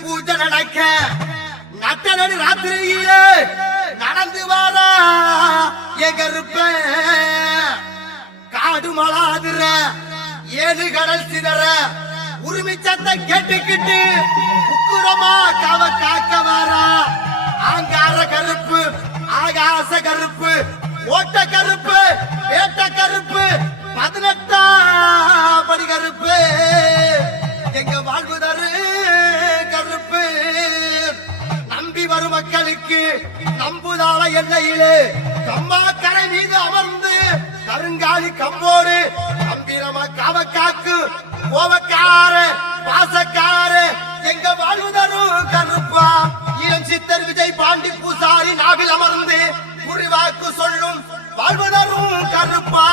பூஜை நடக்க நட்ட நடு ராத்திரியில நடந்து வாரா எகருப்ப காடு மலாதுற ஏழு கடல் சிதற உரிமை சத்த கேட்டுக்கிட்டு உக்குரமா கவ காக்க வாரா ஆங்கார கருப்பு ஆகாச கருப்பு ஓட்ட கருப்பு வேட்ட கருப்பு 18ஆம் படி கருப்பு எங்க வாழ்வுதரு கருப்பு நம்பி வரும் மக்களுக்கு நம்புதாள எல்லையிலே கம்மா கரை மீது அமர்ந்து கருங்காலி கம்போடு கம்பீரமா காவக்காக்கு கோவக்கார பாசக்கார எங்க வாழ்வுதரு கருப்பா இளம் சித்தர் விஜய் பாண்டி பூசாரி நாவில் அமர்ந்து குறிவாக்கு சொல்லும் வாழ்வதரும் கருப்பா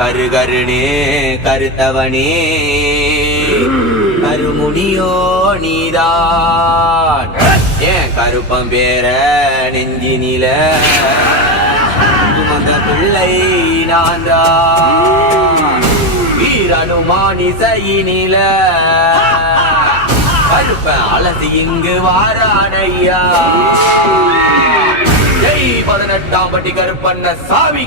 கருகருனே கருத்தவனே கருமுனியோ நீதான் ஏன் கருப்பம் பேர நெஞ்சினில சுமந்த பிள்ளை நான்தான் வீரனுமானிசையினில கருப்ப அலசி இங்கு வாரானையா 18ஆம் பட்டி கருப்பண்ண சாமி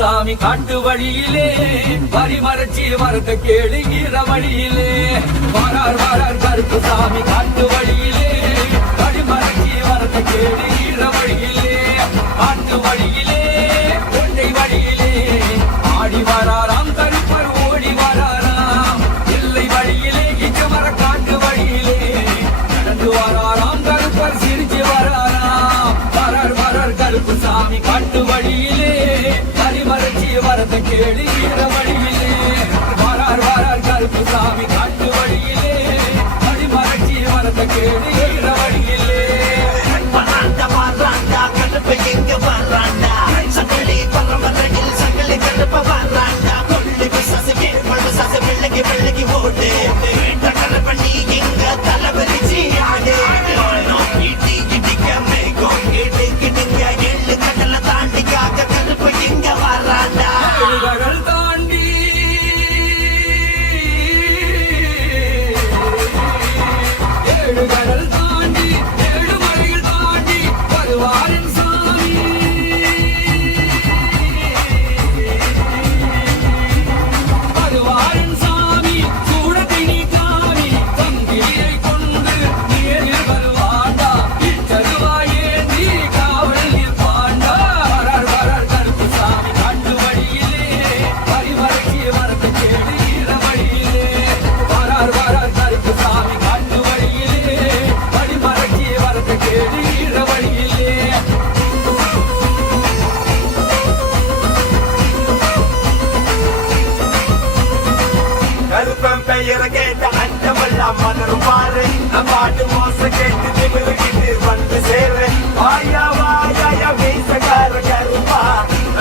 சாமி காட்டு வழியிலே வரி மறைச்சி வரத கேளுகிற வழியிலே வாரார் வாரார் கருப்பு சாமி காட்டு வழியிலே வரி மறைச்சி வரத கேளுகிற வழியிலே காட்டு வழியிலே கொண்டை வழியிலே ஆடி வராராம் கருப்பர் ஓடி வராராம் எல்லை வழியிலே இங்கு வர காட்டு வழியிலே நடந்து வராராம் கருப்பர் சிரிச்சு வராராம் வாரார் வாரார் கருப்பு சாமி காட்டு வழியிலே வரத கேளுகிற வழியிலே வாரார் வாரார் கருப்பு சாமி காட்டு வழியிலே வழி மறைச்சி வரத கேளுகிற வழியிலே ஏழு கடல் தாண்டி ஏழு மலைகள் தாண்டி வருவாரின் சாமி வருவாரின் சாமி சூடத்தை நீ காமி தங்கியை கொண்டு நேரில் வருவாண்டா இச்சருவாயேந்தி காவல் நிற்பாண்டா வரார் வரார் கருப்பு சாமி காட்டு வழியிலே பரிமறைச்சி வரத்தை கேடு ஈர வழியிலே வரார் வரார் கருப்பு சாமி காட்டு வழியிலே பரிமறைச்சி வரத்தை கேடு ஈர வழியிலே கருப்பம் பெயர கேட்ட அஞ்சமெல்லாம் மலரும் பாரு பாட்டு மோச கேட்டு திமிருகிட்டு வந்து சேரு வாயா வாயா வீசக்கார கருப்பா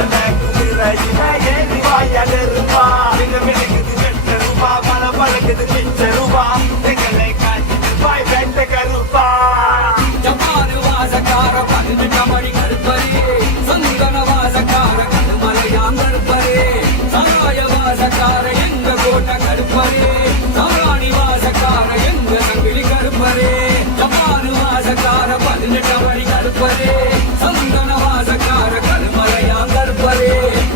அந்த குதிரையில ஏறி வாயா நெருப்பா மினுக்குது வெட்ட ரூபா பல பழக்குது மிச்ச ரூபா எங்களை காய்ச்சிட்டு பாய் வெட்ட கருப்பா ஜப்பானு வாசக்கார 18 மணி கருப்பரே சந்தன வாசக்கார கருமலையாம் கருப்பரே சராய வாசக்கார எங்க கோட்ட கருப்பரே சாராணி வாசக்கார எங்க சங்கிலி கருப்பரே ஜப்பானு வாசக்கார 18 மணி கருப்பரே சந்தன வாசக்கார கருமலையாம் கருப்பரே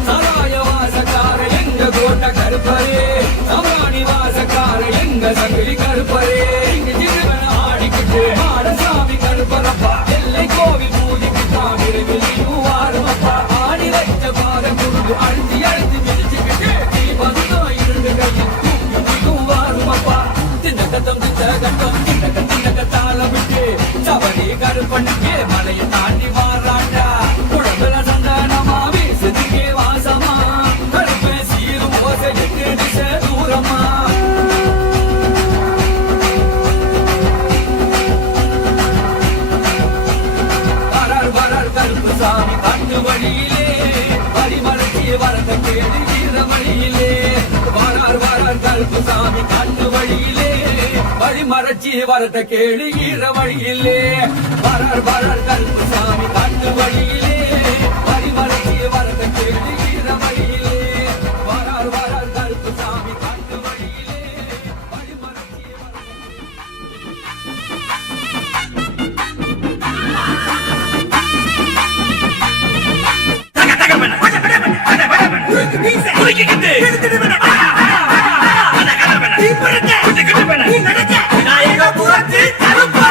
சராய வாசக்கார எங்க கோட்ட கருப்பரே சாராணி வாசக்கார எங்க சங்கிலி கருப்பரே இங்க ஜீவன ஆடிக்கிட்டு மாடசாமி கருப்பரப்பா எல்லை கோவில் பூஜைக்குத்தான் விரைவில் வாருமப்பா ஆடி வைத்த பாத குருடு அழுத்தி அழுத்தி மிதிச்சுக்கிட்டு நீ பதுதம் இருந்து கையில் தூக்கி வாருமப்பா தின்னகத்தம் தின்னகத்தால விட்டு சபரி கருப்பனுக்கு மலையை தாண்டி மாறாண்டா குழம்புல சந்தனமா வீசுதுக்கே வாசமா கருப்பை சீரும் ஓசை எட்டு திசை தூரமா வரார் வரார் கருப்பு சாமி காட்டு வழியிலே வழிமறைச்சி வரத கேடு ஈர வழியிலே வரார் வரார் கருப்பு சாமி காட்டு வழியிலே வழிமறைச்சி வரத கேடு ஈர வழியிலே வரார் வரார் கருப்பு சாமி காட்டு வழியிலே வழிமறைச்சி வரத கேடு ஈர வழியிலே வரார் வரார் கருப்பு சாமி காட்டு வழியிலே வழிமறைச்சி விநாயகபுரத்தில் கருப்பா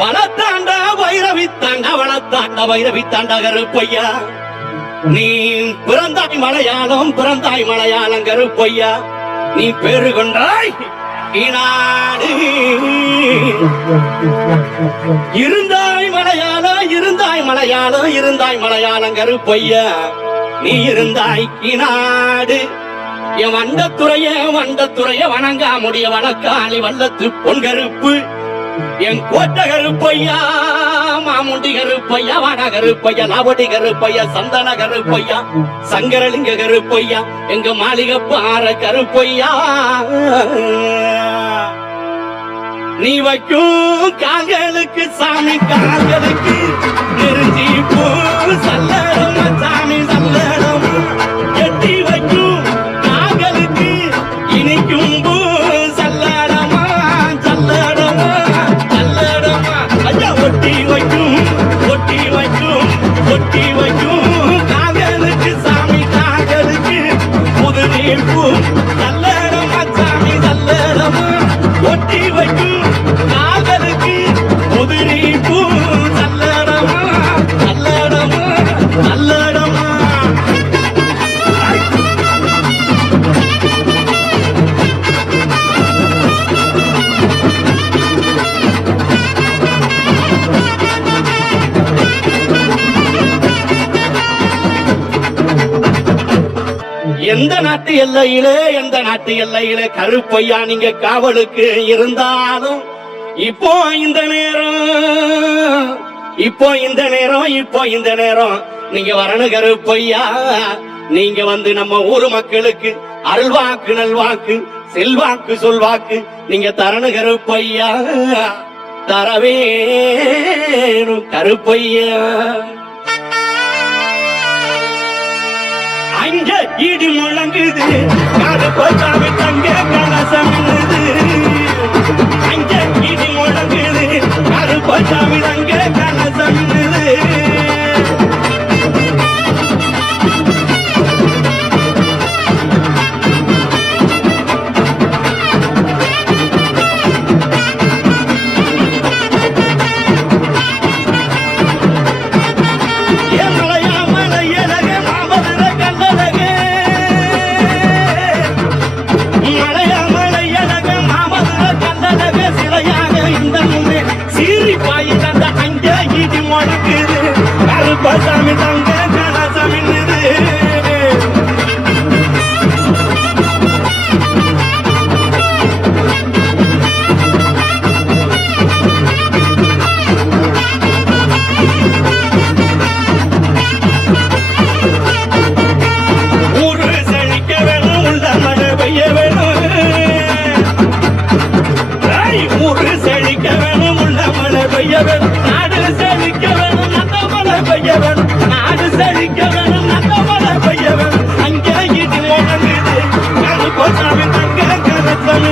வளத்தாண்டா வைரவித்தாண்டா வளத்தாண்டா வைரவித்தாண்டா கருப்பையா நீ பிறந்தாய் மலையாளம் கருப்பையா நீ பேரு கொண்டாய் நாடு இருந்தாய் மலையாளம் கருப்பையா நீ இருந்தாய் நாடு என் வண்டத்துறைய வணங்கா முடிய வழக்காளி வல்லத்து பொன் கருப்பு என் கோட்ட கருப்பையா மாமுண்டி கருப்பையா வன கருப்பையா நவடி கருப்பையா சந்தன கருப்பையா சங்கரலிங்க கருப்பையா எங்க மாளிகை பாற கருப்பையா நீ வைக்கும் கால்களுக்கு சாமி கால்களுக்கு நெருஞ்சி பூ சல்லடமா சாமி சல்லடமா எட்டி வைக்கும் கால்களுக்கு இனிக்கும் பூ சல்லடமா சல்லடமா சல்லடமா ஐயா ஒட்டி வைக்கும் கால்களுக்கு சாமி கால்களுக்கு புதுநீ பூ சல்லடமா சாமி சல்லடமா ஒட்டி வைக்கும் காதலுக்கு உதிரி பூ நல்லடமா நல்லடமா நல்லடமா எந்த நாட்டு எல்லையிலே கருப்பையா நீங்க காவலுக்கு இருந்தாலும் இப்போ இந்த நேரம் நீங்க வரணும் கருப்பையா நீங்க வந்து நம்ம ஊரு மக்களுக்கு அருள்வாக்கு நல்வாக்கு செல்வாக்கு சொல்வாக்கு நீங்க தரணும் கருப்பையா தரவேணும் கருப்பையா அங்க இடி முழங்குது கருப்பசாமி தங்க கலசம் அங்க இடி முழங்குது கருப்பசாமி தங்க கலசம் கருப்பசாமி தங்க கலசம் ஊரு செழிக்க வேணும் உள்ள மழை பெய்ய வேணும் ஊரு செழிக்க வேணும் உள்ள மழை பெய்ய வேணும் நாடு செழிக்க வேணும் நல்ல மழை பெய்ய வேணும் நாடு செழிக்க வேணும் நல்ல மழை பெய்ய வேணும் அங்கே இது முழங்குது கருப்பசாமி தங்க கலசம்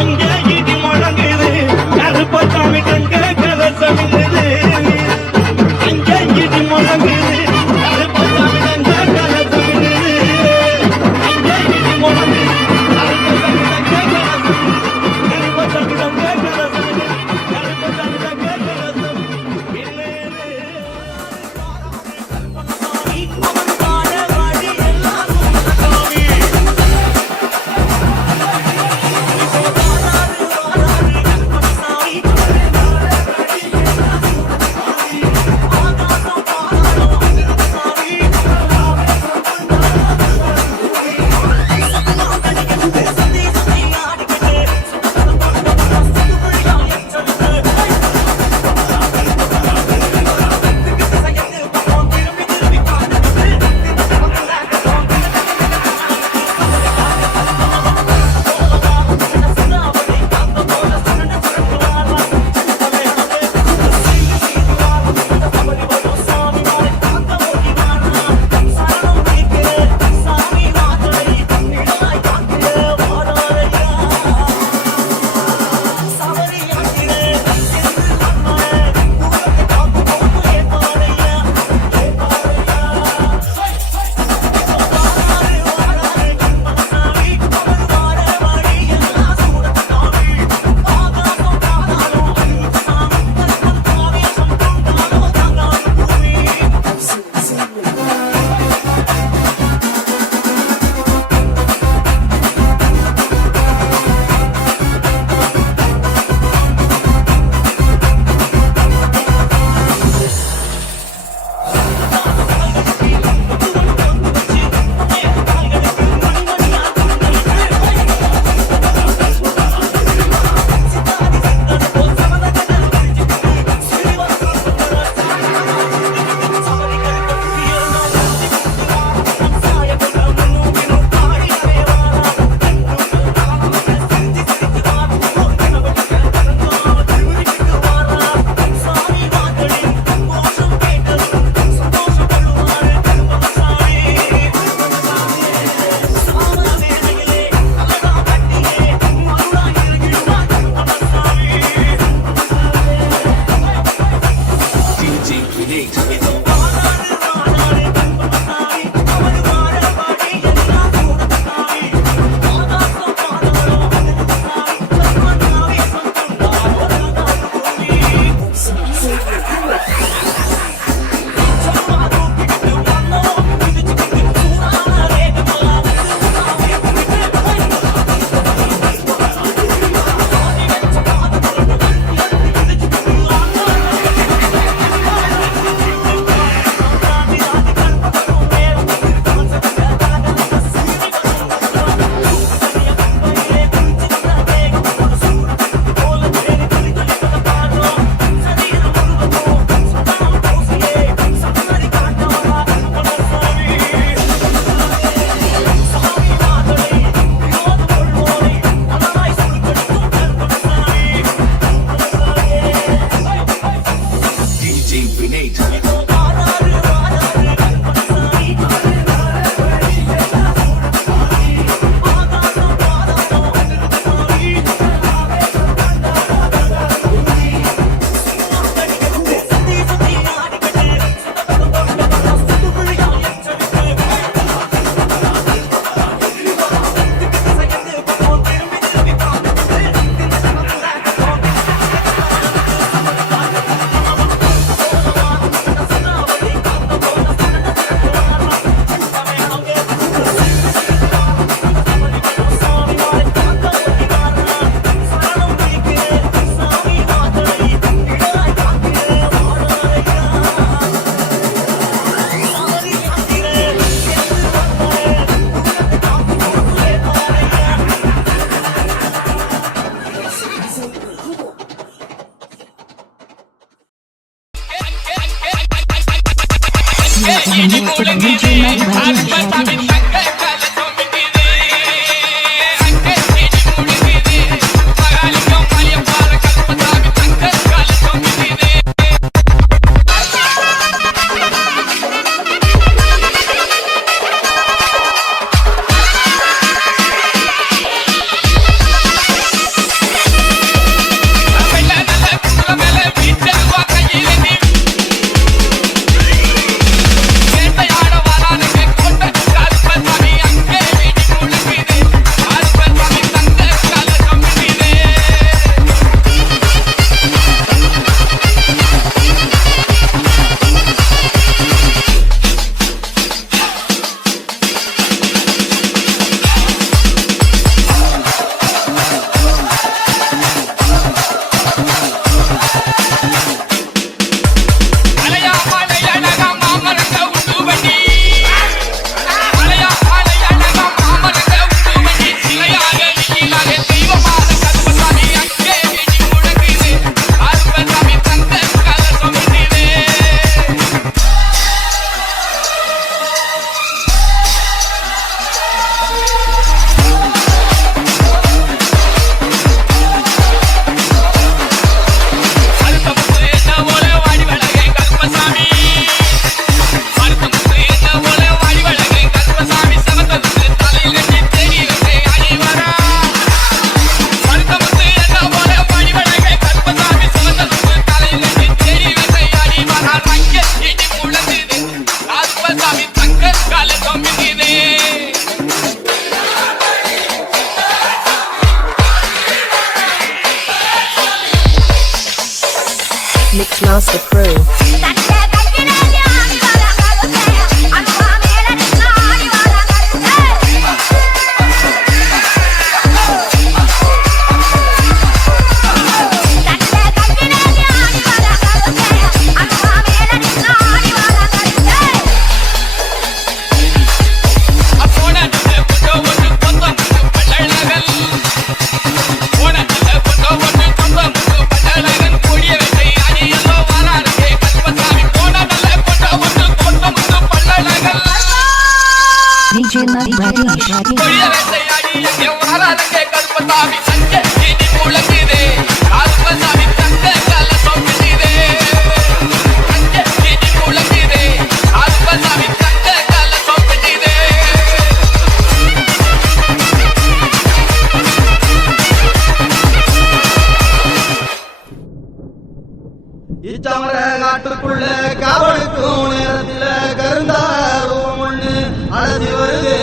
அங்கே இது முழங்குது கருப்பசாமி தங்க கலசம் அங்கே இது முழங்குது கருப்பசாமி தங்க கலசம் அங்கே இது முழங்குது கருப்பசாமி தங்க கலசம் கருப்பசாமி தங்க கலசம் கருப்பசாமி தங்க கலசம் விக்குது அங்கே செடி முழுகுது மகாலிங்கம் மலையப்பாற கருப்பசாமி தங்க கலசம் விக்குது Mixmaster Crew. DJ இச்சமர காட்டுக்குள்ள காவலுக்கும் நேரத்துல கருந்தாரும் ஒண்ணு அழைச்சி வருது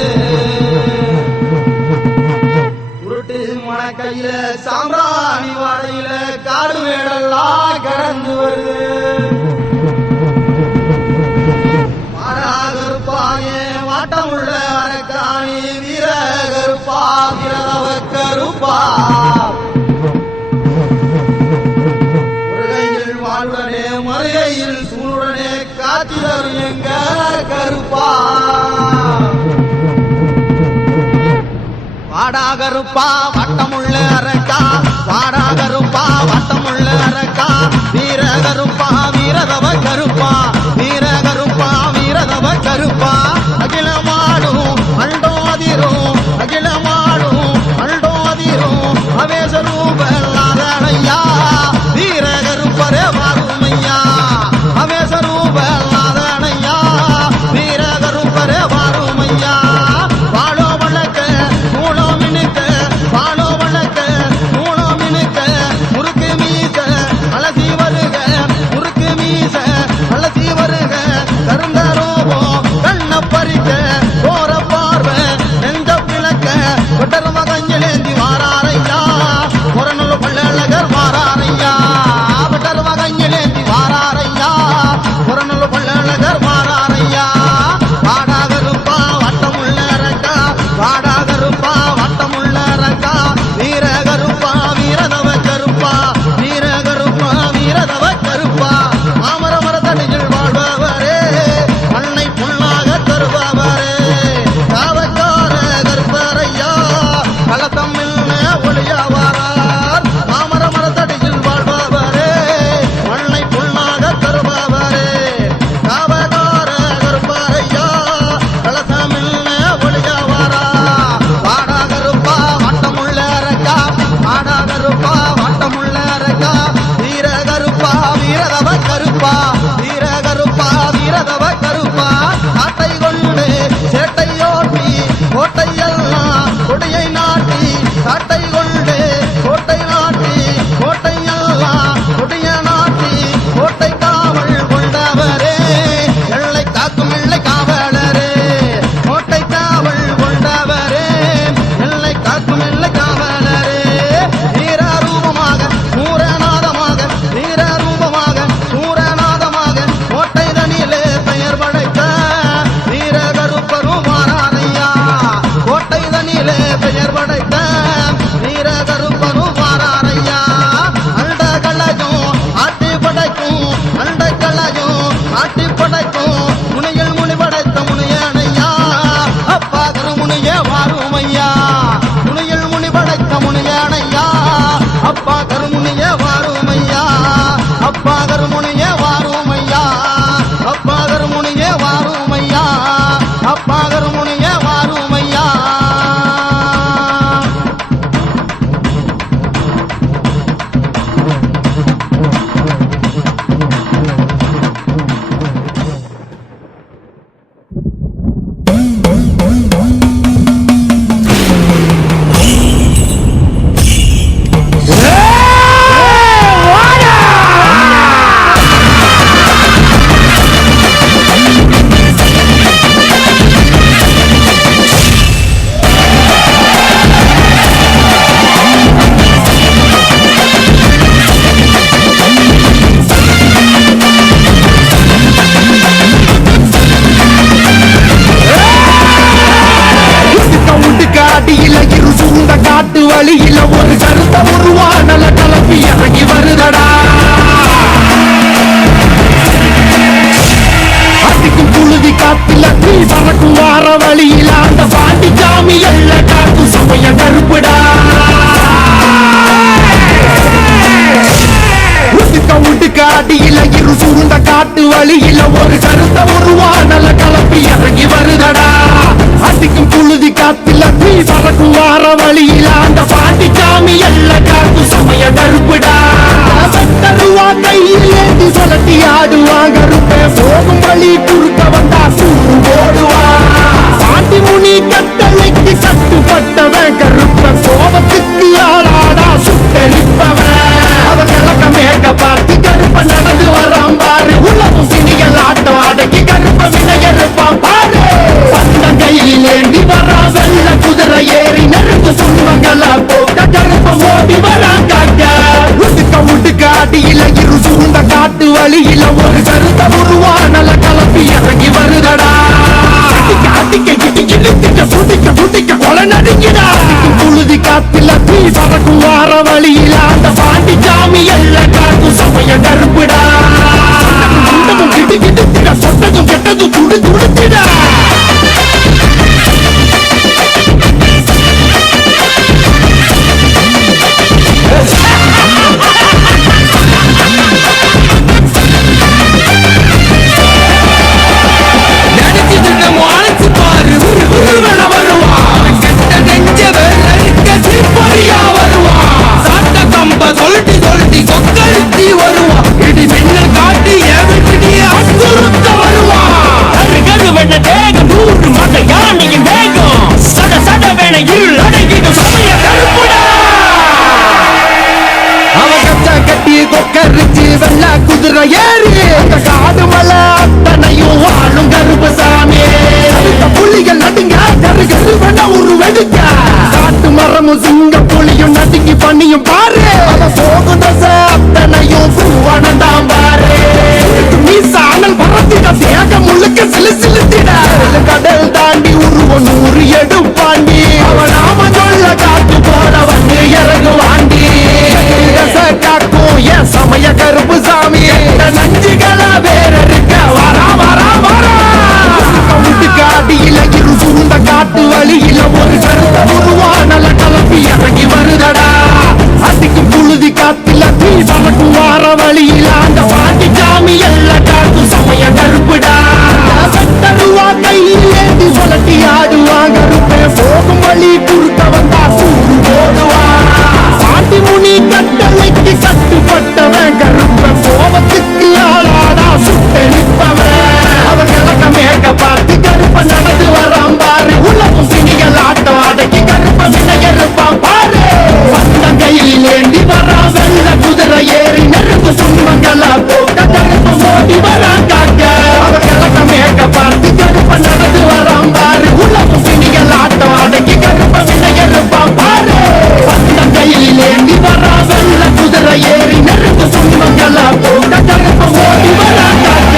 உருட்டு மணக்கையில சாம்பிராணி வாடையில காடு மேடெல்லாம் கடந்து வருது கருப்பாயே வாட்டமுள்ள அரக்காணி வீர கருப்பா வீரவ கருப்பா வாழ்வனே மலையில் சூழனே காட்சி தரும் எங்க கருப்பா வாடா கருப்பா வட்டமுள்ள அரக்கா வாடா கருப்பா வட்டமுள்ள அரக்கா வீர கருப்பா வீரதவ கருப்பா வீர கருப்பா வீரதவ கருப்பா அகிலமாடும் அண்டோதிரும் அகிலமாடும் அண்டோதிரும் அவேசரூபல்லாதனையா வீர கருப்பரே வாருமையா அவேசரூபல்லாதனையா வீர கருப்பரே வாருமையா வாழோ வழக்க சூழோ மினுக்க வாழோ வழக்க காட்டு வழியில ஒரு கருத்த உருவானல கலப்பி இறங்கி வருதடா அடிக்கும் புழுதி காத்துல தீ பறக்கும் வார வழியில அந்த பாட்டி சாமி எல்ல காத்து சமய கருப்புடா தருவா கையில் ஏந்தி சொல்லட்டி ஆடுவாங்க கருப்பே போகும் வழி குறுக்க வந்தா சூடு ஓடுவா பாட்டி முனி கட்டளைக்கு கட்டுப்பட்டவன் கருப்ப கோபத்துக்கு ஆளாடா சுட்டரிப்பவன் அவன் கிழக்க மேற்க பார்த்து கருப்ப நடந்து வரான் பாரு உலகம் சினிகள் ஆட்டம் அடக்கி கருப்ப வினையறுப்பான் பாரு பந்த கையில் ஏந்தி வரா வெள்ள குதிரை ஏறி நெருங்கு சொந்தங்களா போட்ட கருப்ப ஓடி வரான் காக்க உடுக்க அடியில இரு சூழ்ந்த காட்டு வழியில ஒரு கருத்த உருவானல கலப்பி இறங்கி வருதடா புடிக்க கொலை நடுங்கிடா புழுதி காத்துல தீ பறக்கும் வார வழியில அந்த பாண்டி சாமி எல்ல காத்து சமய கருப்புடா சொட்டதும் கெட்டதும் துடுத்திடா வெள்ள குதிரை ஏறி அந்த காடு மலை அத்தனையும் வாழும் கருப்பசாமி புலிகள் நடுங்க கரு வேணா ஒரு வெடுக்க காட்டு மரமும் சிங்க புலியும் நடுங்கி பண்ணியும் பாரு அத போகும் தசை அத்தனையும் பூவனந்தாம் பாரு நீ சாணல் பறத்திட தேகம் முழுக்க சிலுத்திட கடல் தாண்டி உருவம் 100 எடுப்பாண்டி அவன் நாம சொல்ல காத்து போட வந்து இறங்குவாண்டி காக்கும் என் சமய கருப்பு சாமி நஞ்சுகளா வேற இருக்க வரா வரா வரா காடியில இரு சூழ்ந்த காட்டு வழியில ஒரு கருத்த உருவானல கலப்பி இறங்கி வருதடா அடிக்கும் புழுதி காத்துல தீ பறக்கும் வார வழியில அந்த பாட்டி சாமி எல்ல காத்து சமய கருப்புடா தருவா கையில் ஏந்தி சொல்லட்டி ஆடுவாங்க கருப்பே போகும் வழி குறுக்க வந்தா சூடு ஓடுவா பாட்டி முனி கட்டளைக்கு கட்டுப்பட்டவன் கருப்ப கோபத்துக்கு ஆளாடா சுட்டெரிப்பவன் அவன் கிழக்க மேற்க பார்த்து கருப்ப நடந்து வரான் பாரு உலகம் சினிகள் ஆட்டம் அடக்கி கருப்ப வினையறுப்பான் பாரு பந்த கையில் ஏந்தி வரா வெள்ள குதிரை ஏறி நெருங்கு சொந்தங்களா போட்ட கருப்ப ஓடி வரான் காக்க அவன் கிழக்க மேற்க பார்த்து கருப்ப நடந்து வரான் பாரு உலகம் சினிகள் ஆட்டம் அடக்கி கருப்ப வினையறுப்பான் பாரு பந்த கையில் ஏந்தி வரா வெள்ள குதிரை ஏறி நெருங்கு சொந்தங்களா போட்ட கருப்ப ஓடி வரான் காக்க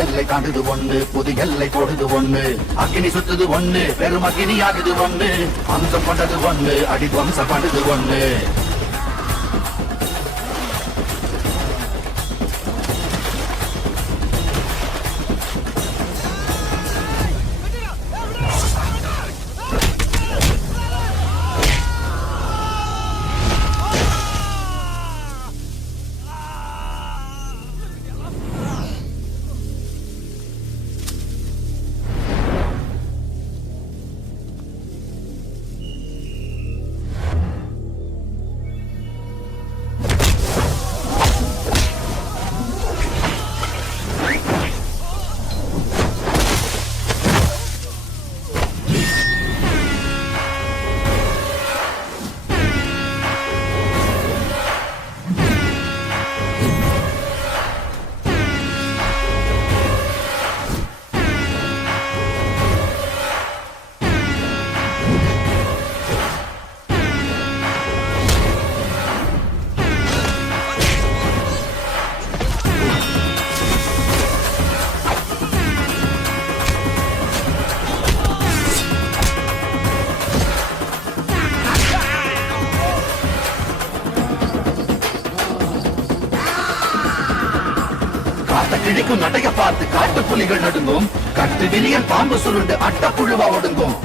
எல்லை தாண்டுது ஒண்ணு புது எல்லை போடுது ஒண்ணு அக்கினி சுத்துது ஒண்ணு பெரும் அக்கினி ஆகுது ஒண்ணு அம்சம் கொண்டது ஒண்ணு அடி வம்சம் பண்ணுது ஒண்ணு கிழிக்கும் நடைய பார்த்து காட்டு புலிகள் நடுங்கும் கட்டு விரியன் பாம்பு சுருண்டு அட்டப்புழுவா ஒடுங்கும்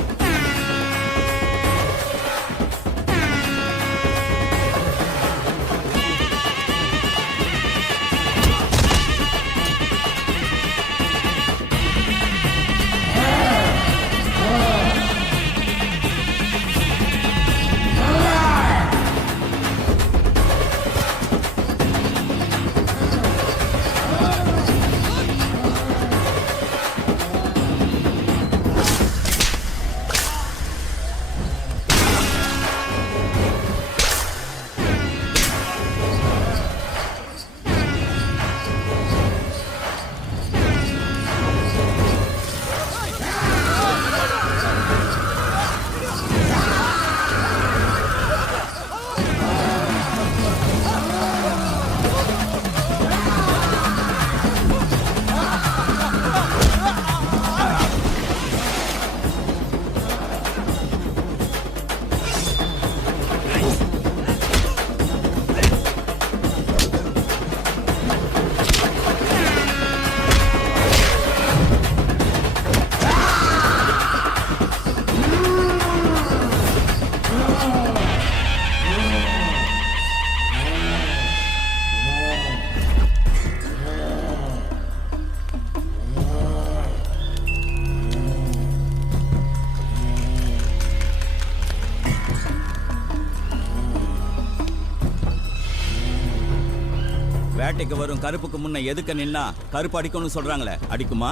வேட்டைக்கு வரும் கருப்புக்கு முன்ன எதுக்க நின்னா கருப்பு அடிக்கணும்னு சொல்றாங்களே, அடிக்குமா?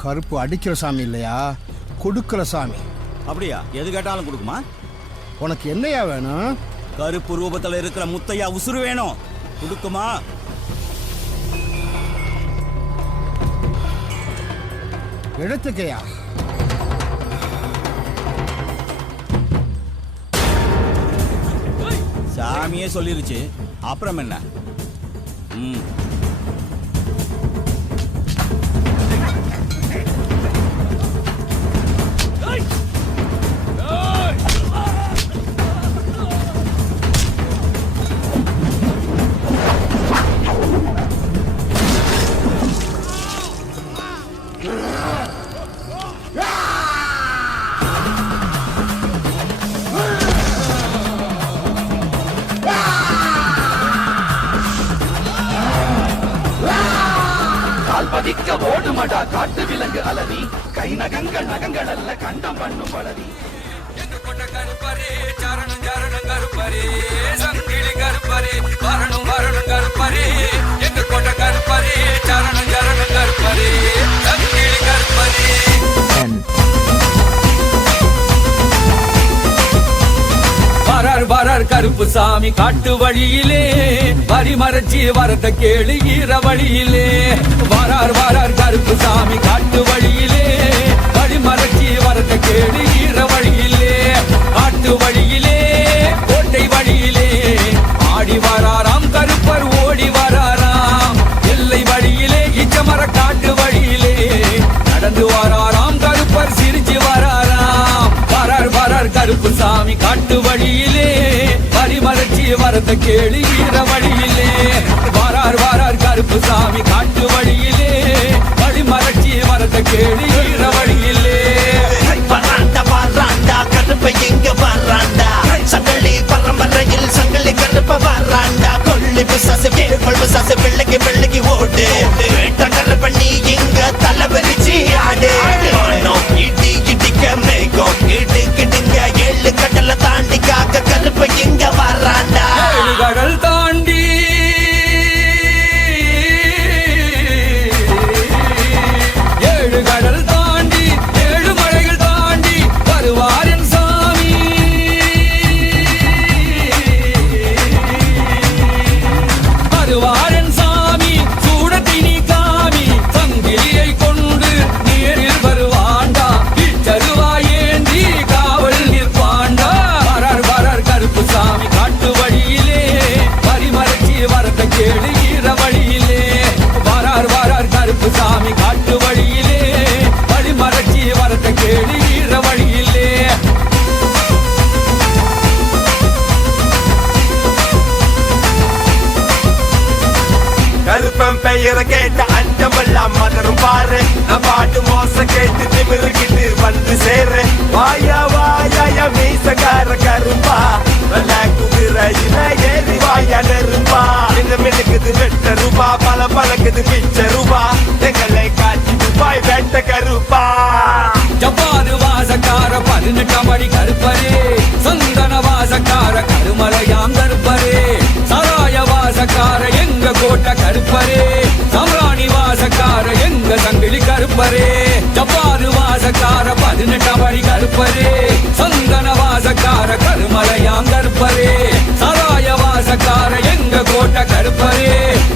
கருப்பு அடிக்கிற சாமி இல்லையா, கொடுக்கிற சாமி. அப்படியா? எது கேட்டாலும் கொடுக்குமா? உனக்கு என்னையா வேணும்? கருப்பு ரூபத்துல இருக்கிற முத்தையா உசுறு வேணும், கொடுக்குமா? எடுத்துக்கையா. சாமியே சொல்லிருச்சு, அப்புறம் என்ன? பதிக்க ஓடுமடா காட்டு விலங்கு அலறி கை நகங்கள் நகங்கள் அல்ல கண்டம் பண்ணும் வளரி கொண்ட கருப்பரே சரணம் சரணம் கருப்பரே சங்கிலி கருப்பரே வரணும் வரணும் கருப்பரே எங்க கொண்ட கருப்பரே சரணம் சரணம் கருப்பரே சங்கிலி கருப்பரே வரார் வரார் கருப்பு கருப்புசாமி காட்டு வழியிலே வரி மறைச்சி வரத கேளு ஈர வழியிலே வாரார் வாரார் கருப்புசாமி காட்டு வழியிலே வழி மறைச்சி வரத கேளு ஈர வழியிலே காட்டு வழியிலே கோட்டை வழியிலே ஆடி வராராம் கருப்பர் ஓடி வராராம் எல்லை வழியிலே இச்சமர காட்டு வழியிலே நடந்து வராராம் கருப்பர் சிரிச்சு வராராம் வரார் வரார் கருப்புசாமி காட்டு வழியிலே வரிமறைச்சி வரத கேளு ஈர வழியிலே வாரார் வாரார் கருப்புசாமி காட்டு வழியிலே வழிமறைச்சி வரத கேளு ஈர வழியிலே வராண்டா வராண்டா கருப்பை எங்க வராண்டா சங்கலி பரம்பரையில் சங்கலி கருப்ப வராண்டா கொள்ளி பிசாசு வேறுகொள் பிசாசு வெள்ளக்கி வெள்ளக்கி ஓடு வேட்ட கருப்ப நீ இங்க தலைவரிச்சி ஆடு இடி இடிக்க மேகம் இடு கிடுங்க ஏழு கடல தாண்டி காக்க கருப்ப எங்க வராண்டா ஏழு கடல் தாண்டி ஏழு கடல் தாண்டி ஏழு மலைகள் தாண்டி வருவார் என் சாமி வருவார் என் சாமி சூடத்தினி காமி சங்கிலியை கொண்டு நேரில் வருவாண்டா இச்சருவாயேந்தி காவல் நிற்பாண்டா வரார் வரார் கருப்புசாமி காட்டு வழியிலே வரிமறைச்சி வரத கேளு ஈர வழியிலே வாரார் வாரார் கருப்புசாமி காட்டு வழியிலே வழிமறைச்சி வரத கேளு ஈர வழியிலே கருப்பன் பெயரை கேட்ட அஞ்சமெல்லாம் மலரும் பாரு நான் பாட்டு மோச கேட்டு திமிருகிட்டு வந்து சேரு வாயா வாயா மீசக்கார கருப்பா நல்ல குதிரையில ஏறி வாயா நெருப்பா என்ன மினுக்குது வெட்ட ரூபா பல பழக்குது பிச்ச ரூபா எங்களை காட்சி துபாய் வெட்ட கருப்பா ஜப்பாரு வாசக்கார 18 அடி கருப்பரே சந்தன வாசக்கார கருமலையாம் கருப்பரே சராய வாசக்கார எங்க கோட்டை கருப்பரே சம்ராணி வாசக்கார எங்க சங்கிலி கருப்பரே ஜப்பாரு வாசக்கார 18 அடி கருப்பரே சந்தன வாசக்கார கருமலையாம் கருப்பரே சராய வாசக்கார எங்க கோட்டை கருப்பரே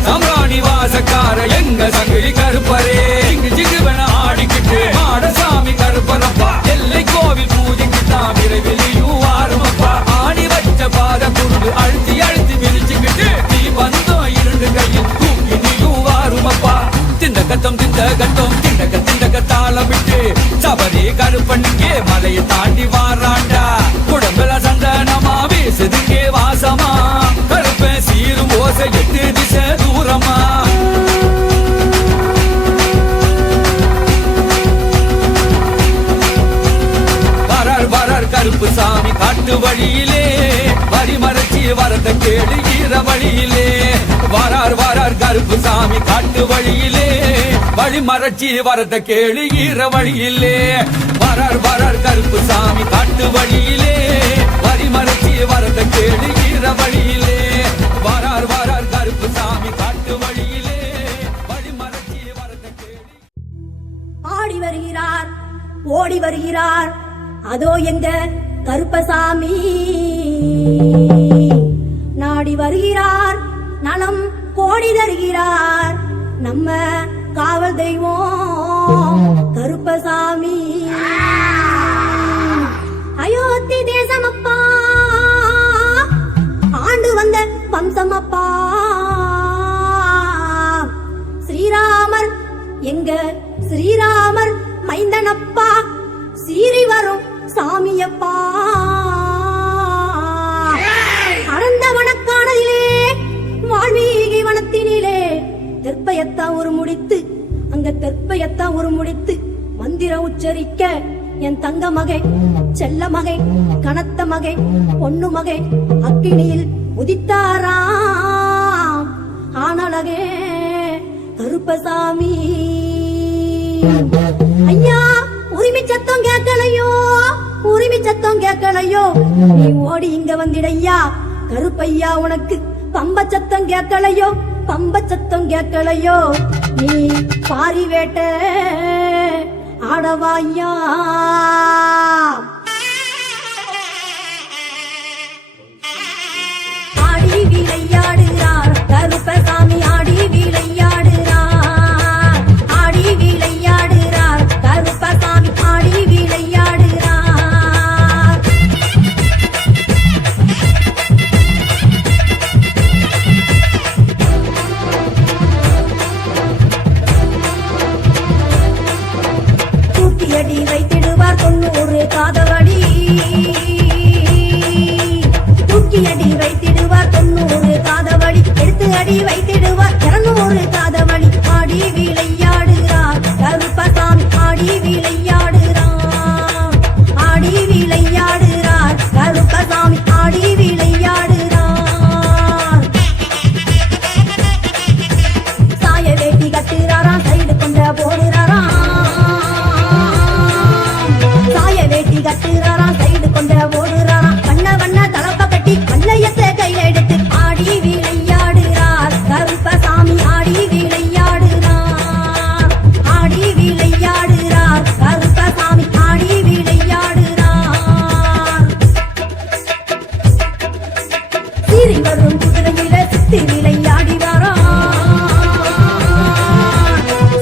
சம்ராணி வாசக்கார எங்க சங்கிலி கருப்பரே இங்கு ஜிகுவன ஆடிக்கிட்டு மாடசாமி கருப்பரப்பா எல்லை கோவில் பூஜைக்குத்தான் விரைவிலையும் வாருமப்பா ஆணி வச்ச பாத குருடு அழுத்தி அழுத்தி விரிச்சுக்கிட்டு நீ வந்தோம் 2 கையில் தூக்கி நீயும் வாருமப்பா திண்டகத்தம் திண்டக தாளமிட்டு சபரி கருப்பண்ணிக்கே மலையை தாண்டி வாராண்டா உடம்புல சந்தனமா வீசுதுங்கே வாசமா கருப்ப சீரும் ஓசை 8 திசை தூரமா கருப்புசாமி காட்டு வழியிலே வரிமறைச்சி வரத கேளு ஈர வழியிலே வாரார் வாரார் கருப்புசாமி காட்டு வழியிலே வழிமறைச்சி வரத கேளு ஈர வழியிலே வாரார் வாரார் கருப்புசாமி காட்டு வழியிலே வரிமறைச்சி வரத கேளு ஈர வழியிலே வாரார் வாரார் கருப்புசாமி காட்டு வழியிலே வழிமறைச்சி வரத கேளு ஆடி வருகிறார் ஓடி வருகிறார் அதோ எங்க கருப்பசாமி நாடி வருகிறார் நலம் கோடி தருகிறார் நம்ம காவல் தெய்வம் கருப்பசாமி அயோத்தி தேசமப்பா ஆண்டு வந்த வம்சமப்பா ஸ்ரீராமர் எங்க ஸ்ரீராமர் மைந்தனப்பா சீறி வரும் சாமியப்பா அடர்ந்த வனக்கானதிலே வாழ்வீகி வனத்தினிலே தெற்பயத்தான் ஒரு முடித்து அங்க தெற்பயத்தான் ஒரு முடித்து மந்திர உச்சரிக்க என் தங்க மகை செல்ல மகை கனத்த மகை பொண்ணு மகை அக்கினியில் உதித்தாராம் ஆனழகே கருப்பசாமி ஐயா உரிமை சத்தம் கேட்கலையோ உரிமை சத்தம் கேட்கலையோ நீ ஓடி இங்க வந்திடையா கருப்பையா உனக்கு பம்ப சத்தம் கேட்கலையோ பம்ப சத்தம் கேட்கலையோ நீ பாரி வேட்ட ஆடவாயா விளையாடுறார் கருப்பசாமி ஆடி விளையாடுறார் ஆடி விளையாடுறார் கருப்பசாமி ஆடி விளையாடுறார் தூக்கியடி வைத்திடுவார் 90 காதவடி தூக்கியடி வைத்திடுவார் 90 காதவடி எடுத்து அடி வைத்திடுவார் 200 காதவடி ஆடி விளையாடுறார் கருப்பசாமி ஆடி விளையாடுறார் ஆடி விளையாடுறார் கருப்பசாமி ஆடி விளையாடுறார் சாய வேட்டி கட்டுறாராம் சைடு கொண்ட போடுறாராம் சாய வேட்டி கட்டுறாராம் சைடு கொண்ட ஓடுறாராம் வண்ண வண்ண தலப்ப கட்டி வல்லையத்தை கையில எடுத்து ஆடி விளையாடுறார் கருப்பசாமி ஆடி விளையாடுறார் ஆடி விளையாடுறார் கருப்பசாமி ஆடி விளையாடுறார் சீறி வரும் குதிரையில சித்து விளையாடி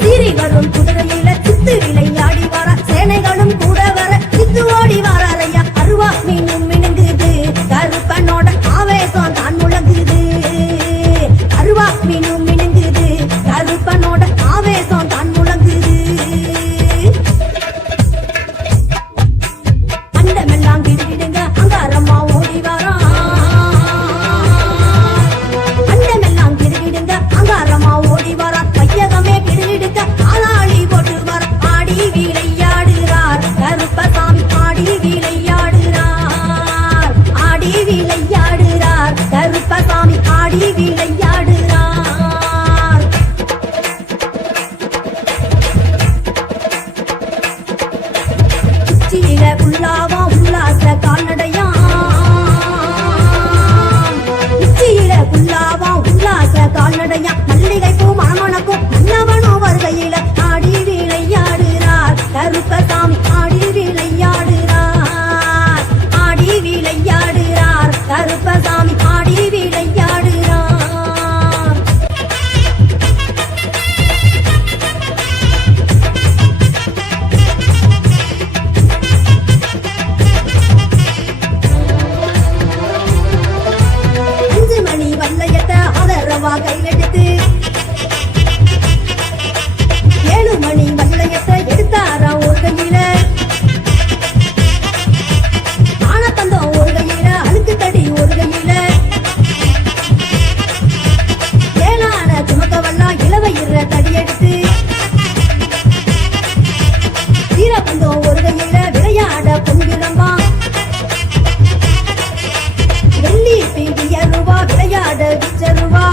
சீறி வரும் குதிரையில சித்து விளையாடி வர சேனைகளும் கூட வர சித்து ஓடி வரையா அருவா மீனும் மினுங்குது கருப்பனோட ஆவேசம் தான் முழங்குது அருவா மீனும் மினுங்குது கருப்பனோட ஆவேசம் தான் முழங்குது அண்டமெல்லாம் கிடுகிடுங்க அங்காரம்மா ஓடி அண்டமெல்லாம் கிடுகிடுங்க அங்காரமா ஓடி வர பையகமே கிடுகிடுக்க ஆளாளி போட்டு வர ஆடி விளையாடுறார் கருப்பசாமி ஆடி விளையாடுறார் ஆடி விளையாடுறார் கருப்பசாமி ஆடி விளையாடுறார் உச்சியில உள்ளாவா உல்லாச கால்நடையா உச்சியில உள்ளாவா உல்லாச கால்நடையா மல்லிகை பூ மணமணக்கும் மன்னவனோ வருகையில ஆடி விளையாடுறார் கருப்பசாமி ஆடி விளையாடுறார் ஆடி விளையாடுறார் கருப்பசாமி ஆடி விளையாடுறார் அஞ்சு மணி வல்லையத்தை ஆதரவா கையிலெடுத்து 7 மணி வல்லையத்தை எடுத்தாரா ஒரு கையில ஆனத்தந்தம் ஒரு கையில அழுக்கு தடி ஒரு கையில ஏனான சுமக்கவெல்லாம் இளவயிற தடி எடுத்து வீரபந்தம் ஒரு கையில விளையாட பொங்கிழம்பா வெள்ளி பீடிய ரூபா விளையாட விச்சருவா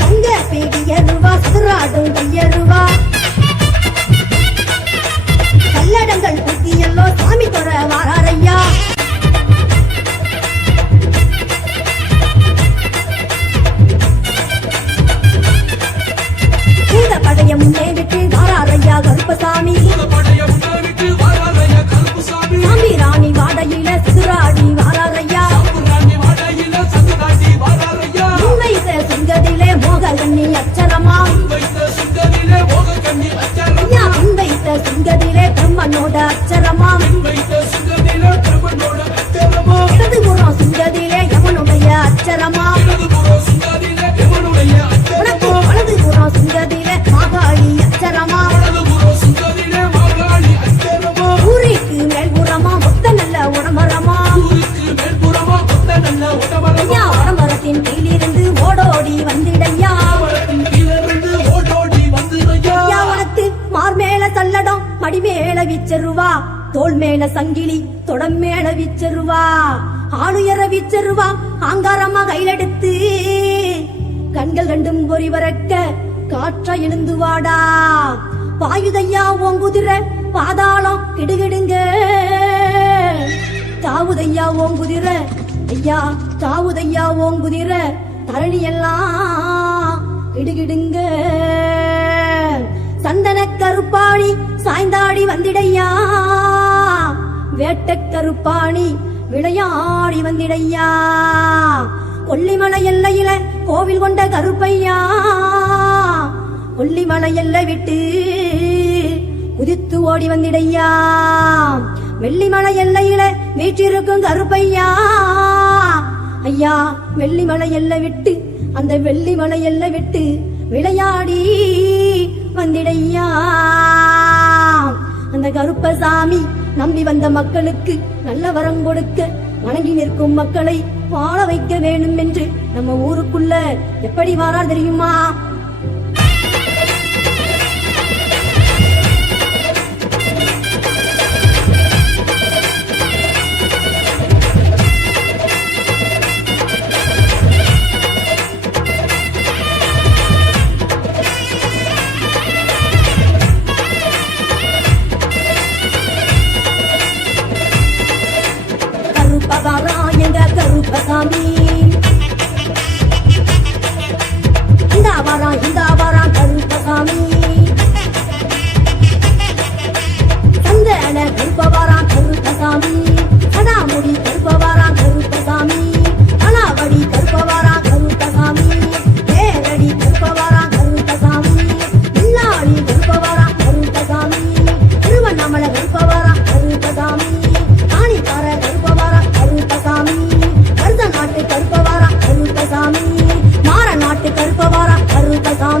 தங்க பீடிய ரூபா சதுராடும் கையருவா கல்லடங்கள் குத்தியல்லோ சாமி தொட வாராரையா பூத படைய முன்னே விட்டு வாராரையா கருப்பசாமி சாமி ராணி வாடையில சிதுராடி வாராரையா முன்வைத்த சுங்கதிலே மோககண்ணி அச்சரமா ஐயா முன்வைத்த சுங்கதிலே பிரம்மனோட அச்சரமா இடதுபுறம் சுங்கதிலே யமனுடைய அச்சரமா உனக்கு வலதுபுறம் சுங்கதிலே மாகாளி அச்சரமா ஊருக்கு மேல்புறமா மொத்த நல்ல உடமரமா ஐயா உடமரத்தின் கீழிருந்து ஓடோடி வந்திடையா ஐயா உனக்கு மார்மேல சல்லடம் மடிமேல விச்சருவா தோல் மேல சங்கிலி தொடம் மேல விச்சருவா ஆளுயர விச்சருவா ஆங்காரமா கையிலெடுத்து கண்கள் ரெண்டும் பொறி வரக்க காற்ற எழுந்து வாடா பாயுதையா ஓங்குதிர பாதாளம் கிடுகிடுங்க தாவுதையா ஓங்குதிர ஐயா தாவுதையா ஓங்குதிர தரணி எல்லாம் கிடுகிடுங்க சந்தன கருப்பாணி சாய்ந்தாடி வந்திடையா வேட்ட கருப்பாணி விளையாடி வந்திடையா கொல்லிமலை எல்லையில கோவில் கொண்ட கருப்பையா கொல்லிமலை எல்லை விட்டு குதித்து ஓடி வந்திடையா வெள்ளிமலை எல்லையில வீற்றிருக்கும் கருப்பையா ஐயா வெள்ளிமலை எல்லை விட்டு அந்த வெள்ளிமலை எல்லை விட்டு விளையாடி வந்திடையா அந்த கருப்பசாமி நம்பி வந்த மக்களுக்கு நல்ல வரம் கொடுக்க வணங்கி நிற்கும் மக்களை வாழ வைக்க வேண்டும் என்று நம்ம ஊருக்குள்ள எப்படி வாரார் தெரியுமா? கருப்பவாரா எங்க கருப்பசாமி இந்த வாரா கருப்பசாமி சந்தன கருப்பவாரா கருப்பசாமி சடாமுடி கருப்பவாரா கருப்பசாமி அனாவடி கருப்பவாரா கருப்பசாமி ஏரடி கருப்பவாரா கருப்பசாமி இல்லாடி கருப்பவாரா கருப்பசாமி திருவண்ணாமலை கருப்பவாரா கருப்பசாமி ஆணிக்கார கருப்பவாரா கருப்பசாமி கருத நாட்டு கருப்பவாரா கருப்பசாமி மாற நாட்டு கருப்பவாரா கருப்பசாமி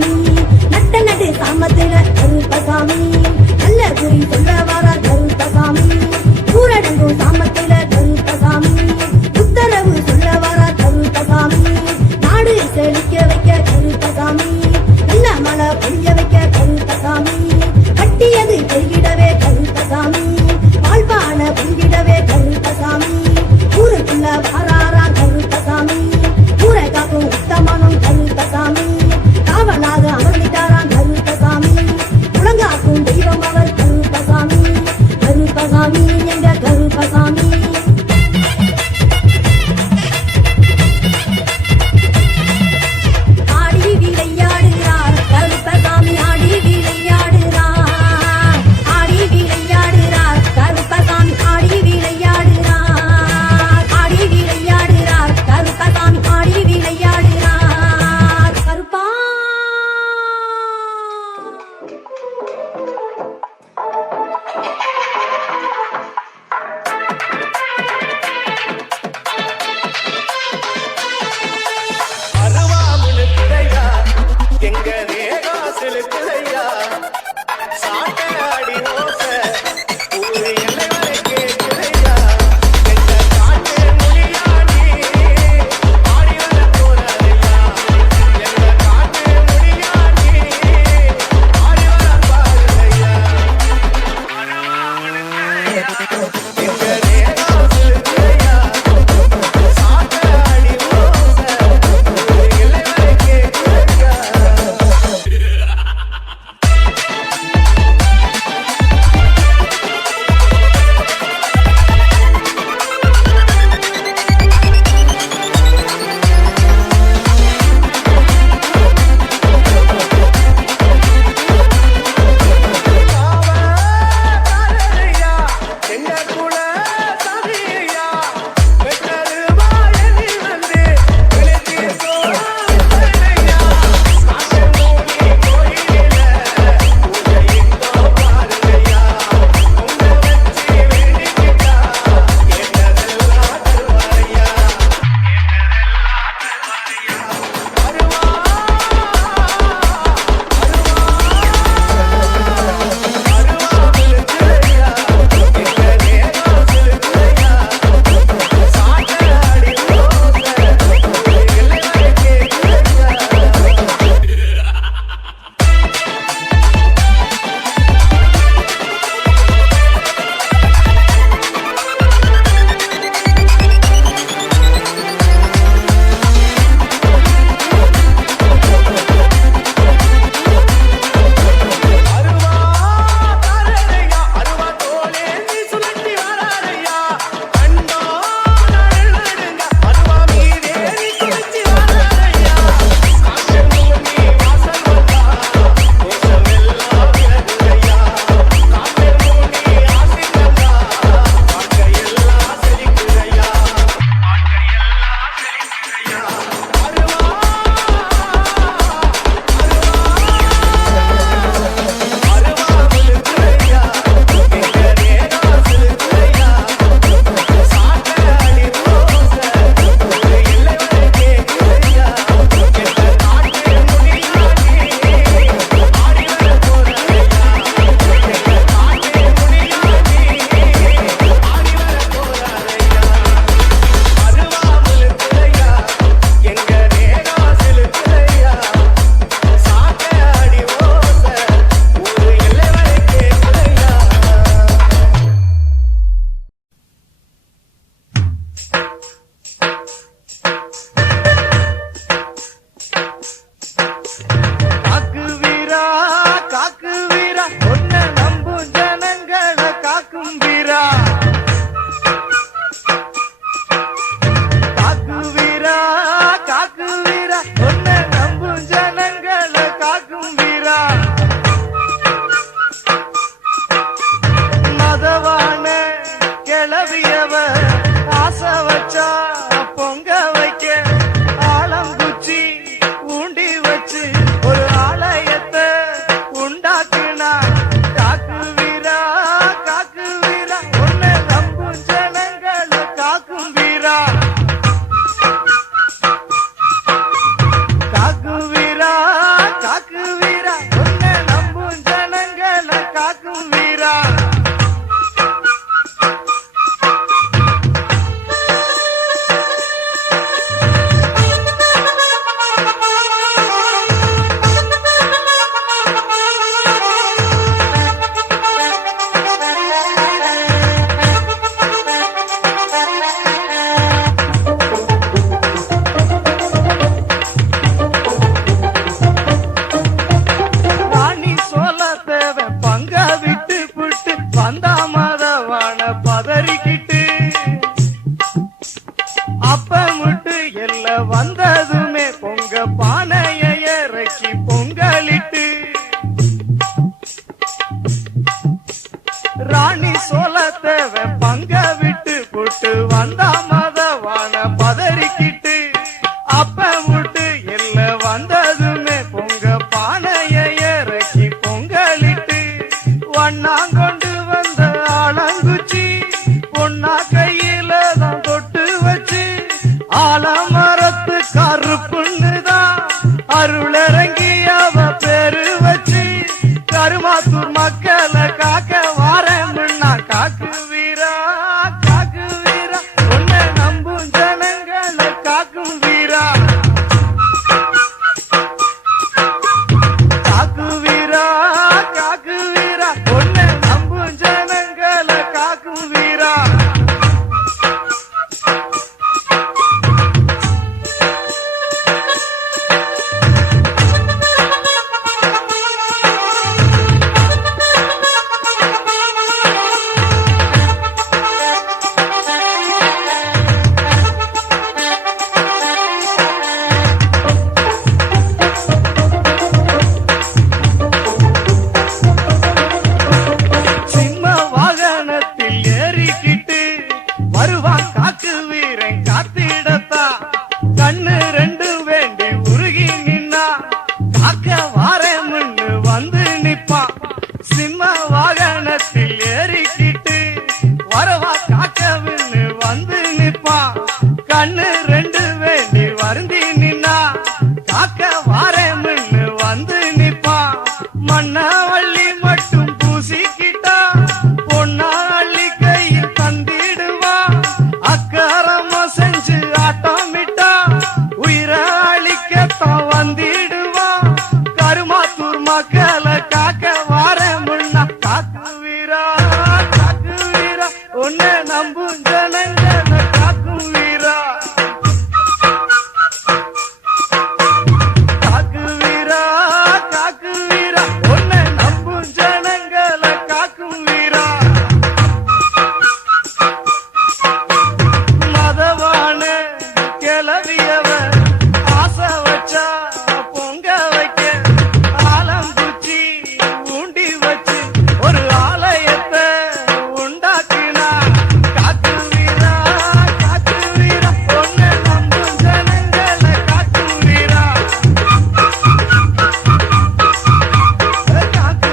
வந்தா மதவான பதறிக்கிட்டு அப்ப விட்டு எல்ல வந்ததுமே பொங்க பானைய இறக்கி பொங்கலிட்டு வண்ணாங்கொண்டு வந்த ஆலங்குச்சி பொன்னா கையில தான் தொட்டு வச்சு ஆலமரத்து கருப்புன்னுதான் அருளரங்கி அவ பேரு வச்சு கருமாத்தூர் மக்களை காக்க வாரம்னா காக்கு வீரா உன்னை நம்பும் ஜனங்களை காக்கும் வீரா காக்கு வீரா உன்னை நம்பும் ஜனங்களை காக்கும் வீரா சிம்ம வாகனத்தில் ஏறிக்கிட்டு வருவான் காக்கு வீரன் காத்திடத்தா கண்ணு ரெண்டு வேண்டி உருகி நின்னா காக்க வாரமுன்னு வந்து நிப்பான் சிம்ம வாகனத்தில் ஏறிக்கிட்டு வரவா காக்கவின்னு வந்து நிப்பான் கண்ணு ரெண்டு வேண்டி வருந்தி நின்னா காக்க வாரமுன்னு வந்து நிப்பான் மண்ணவள்ளி மட்டும் பூசிக்கிட்டா பொன்னாளி கையில் தந்திடுவா அக்கரமா செஞ்சு ஆட்டமிட்டா உயிரை அழிக்கத்தான் வந்திடுவா கருமாத்தூர் மக்களை காக்க வாரமுன்னா காக்கு வீரா உன்னை நம்பும் ஜனங்களை காக்கும் வீரா காக்கு வீரா உன்னை நம்பும் ஜனங்களை காக்கும் வீரா மதவான கிளவியவர் ஆசை வச்சா பொங்க வைக்க ஆலம்பூச்சி ஊண்டி வச்சு ஒரு ஆலயத்தை உண்டாக்கினா காக்கு வீரா உன்னை நம்பும் ஜனங்களை காக்கும் வீரா காக்கு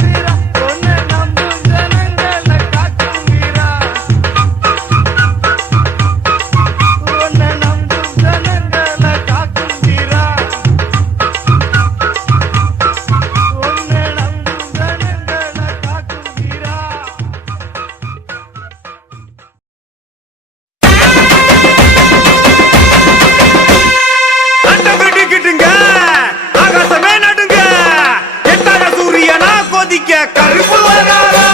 வீரா உன்னை நம்பும் ஜனங்களை காக்கும் வீரா உன்னை நம்பும் ஜனங்களை காக்கும் வீரா உன்னை நம்பும் ஜனங்களை காக்கும் வீரா அண்டம் வெடிக்கிட்டுங்க, ஆகாசமே நடுங்க, எட்டாத சூரியனா கொதிக்க கருப்பு வராரா.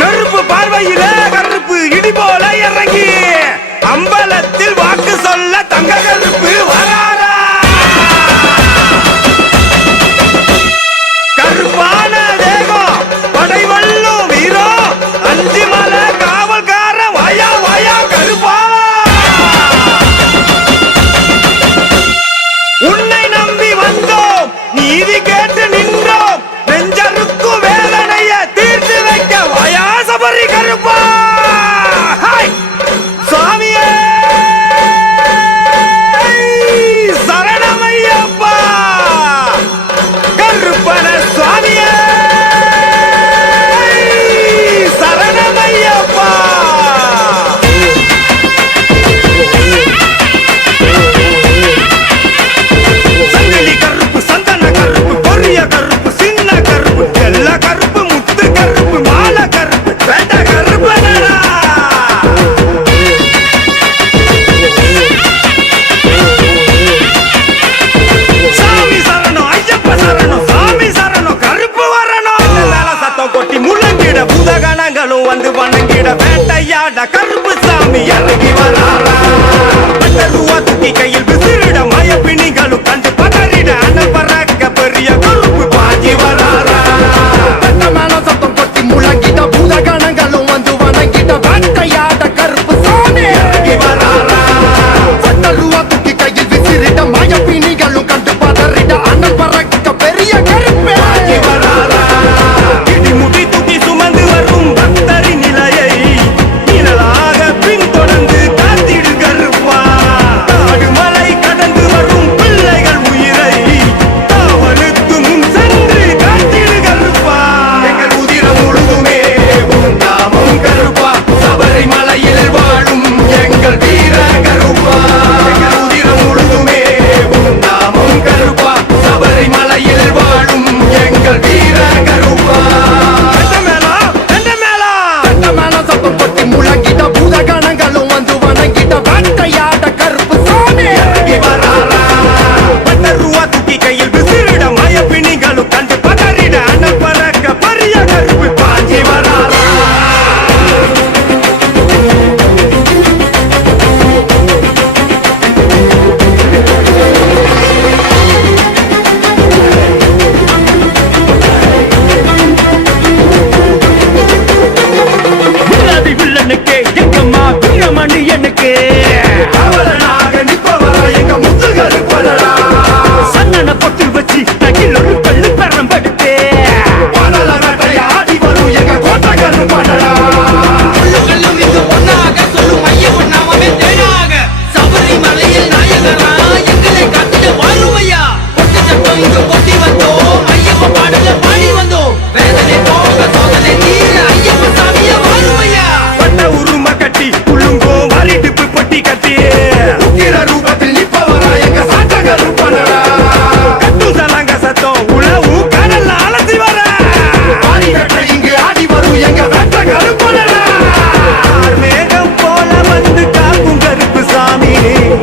நெருப்பு பார்வையில கருப்பு இடி போல இறங்கி அம்பலத்தில் வாக்கு சொல்ல தங்க கருப்பு வராரா. கருப்பான தேகம் படைவள்ளும் வீரம் அஞ்சு மலை காவல்கார வாயா கருப்பா. உன்னை நம்பி வந்தோம், நீதி கேட்டு நின்றோம், நெஞ்சருக்கு வேதனைய தீர்த்து வைக்க வாயா சபரி கருப்பா. ஹாய் சாமியே இருக்கு அவலனாக நிப்பவரா எங்க முத்து கருப்பனடா சன்னன பொட்டு வச்சு நகில் ஒரு கல்லு பெறம்படுத்து படல வேட்டை ஆடி வரும் எங்க கோட்டை கருப்பனடா சொல்லும் இங்கு பொன்னாக சொல்லும் ஐயப்பன் நாமமே தேனாக சபரிமலையில் நாயகரா எங்களை காத்திட வாழுமையா கொட்டு சட்டம் இங்கு கொட்டி வந்தோம் ஐயப்பன் பாடல பாடி வந்தோம் வேதனை போக சோதனை தீர ஐயப்பன் சாமிய வாழுமையா பட்ட உரும கட்டி குழுங்கோ வாரிடுப்பு பொட்டி கட்டி உக்கிர ரூபத்தில் நிப்பவரா எங்க சாட்ட கருப்பனடா கட்டு சலங்க சத்தம் உளவு கடல்ல அலசி வர பாரி வேட்டை இங்கு ஆடி வரும் எங்க வேட்ட கருப்பனடா மேகம் போல வந்து காக்கும் கருப்பு சாமி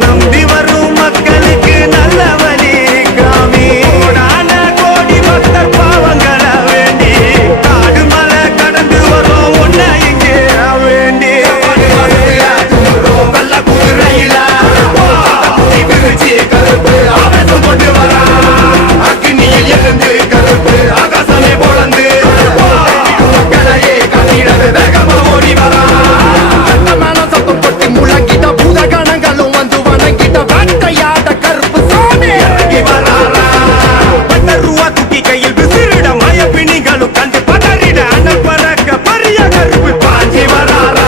நம்பி வரும் மக்களுக்கு நல்ல வழி காமி கோடான கோடி பக்தர் பாவங்களை வேண்டி காடு மலை கடந்து வரும் ஒன்ன இங்கே வேண்டி வெள்ள குதிரையில முடி விரிச்சு கருப்பு ஆவேசம் கொண்டு வரா அக்னியில் எழுந்து கருப்பு ஆகாசமே பொழந்து மக்களையே கட்டிடவே வேகமா ஓடி வரா சத்தமான சத்தம் கொட்டி முழங்கிட்ட பூத கணங்களும் வந்து வணங்கிட்ட வேட்டையாட கருப்பு சாமி இறங்கி வராரா பட்ட ரூபா தூக்கி கையில் விசிறிட மய பிணிகளும் கண்டு பதறிட அண்ணல் பறக்க பரிய கருப்பு பாஞ்சி வராரா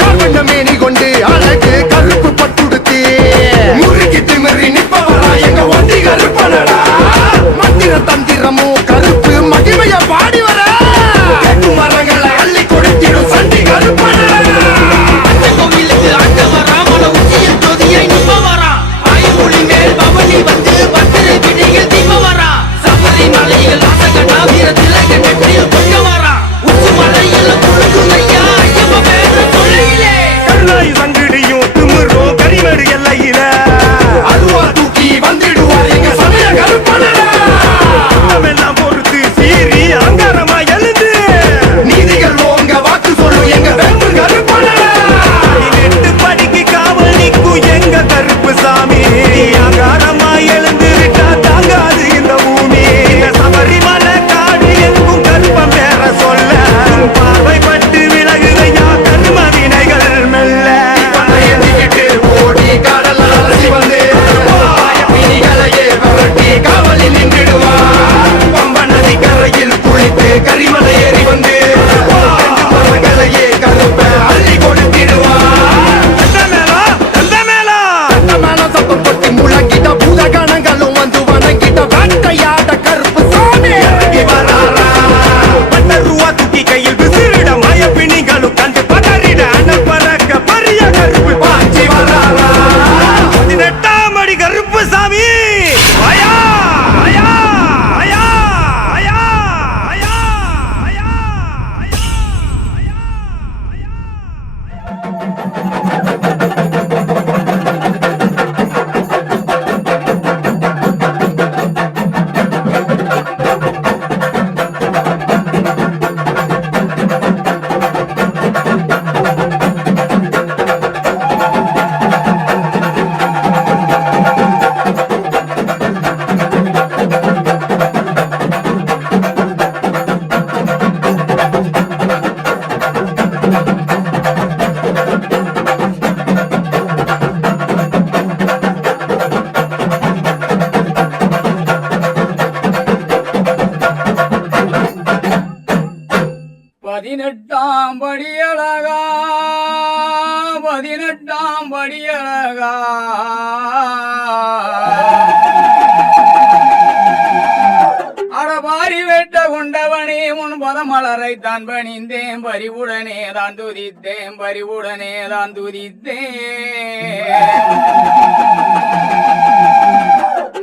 கார்பண்ட மேனி கொண்டு அழகு கருப்பு பட்டுடுத்தி முறுக்கி திமிரி நிப்பவரா எங்க ஒண்டி கருப்பனடா மந்திர தந்திரமும் கருப்பு மகிமைய பாடி வர மரங்களை அள்ளி கொடுத்திடும் சண்டி கருப்பனடா அந்த கோவிலுக்கு ஆண்டவரா மன உச்சியில் ஜோதியை நிற்பவரா ஆயுமொழி மேல் பவனி வந்து பத்திரை பிடியில் தீபவரா சபரிமலையில் வாசகனா வீர திலக நெற்றியில் கொண்டவரா உச்சி மலையில் குழுங்கும் ஐயா ஐயப்ப பேர சொல்லையிலே கருணாய் சங்கிடியும் திமிரோ கரிமேடு எல்லையில அதுவா தூக்கி வந்திடுவார் எங்க சமய கருப்பனடா எல்லாம் பொறுத்து சீறி அங்காரமா எழுந்து நீதிகள் ஓங்க வாக்கு சொல்லும் எங்க வெம்பு கருப்பனடா 8 படிக்கு காவல் நிற்கும் எங்க கருப்பு சாமி அங்காரமா எழுந்து விட்டா தாங்காது இந்த பூமி இந்த சபரிமலை காடு எங்கும் கருப்பம் பேர சொல்ல உன் பார்வைப்பட்டு விலகுதையா கர்ம வினைகள் மெல்ல எண்ணிக்கிட்டு ஓடி கடல் அலசி வந்து பிணிகளையே விரட்டி காவலில் நின்றுடுவார் பம்ப நதி கரையில் குளித்து கரிமலை ஏறி வந்து மரங்களையே கருப்ப அள்ளி கொடுத்திடுவார் அந்த மேளம் சத்தமான சத்தம் கொட்டி முழங்கிட்ட பூத கணங்களும் வந்து வணங்கிட்ட வேட்டையாட கருப்பு சாமி இறங்கி வராரா பட்ட ரூபா தூக்கி கையில் விசிறிட மய பிணிகளும் கண்டு பதறிட அண்ணல் பறக்க பரிய கருப்பு பாஞ்சி வராரா 18ஆம் அடி கருப்பு சாமி ஆயா ஆயா ஆயா ஆயா ஆயா ஆயா பதினெட்டாம் படியழகா 18ஆம் படியழகா அடபாரி வெட்ட கொண்டவனே முன் பதமலரை தான் பணிந்தேன் பரிவுடனே தான் துதித்தேன் பரிவுடனே தான் துதித்தேன்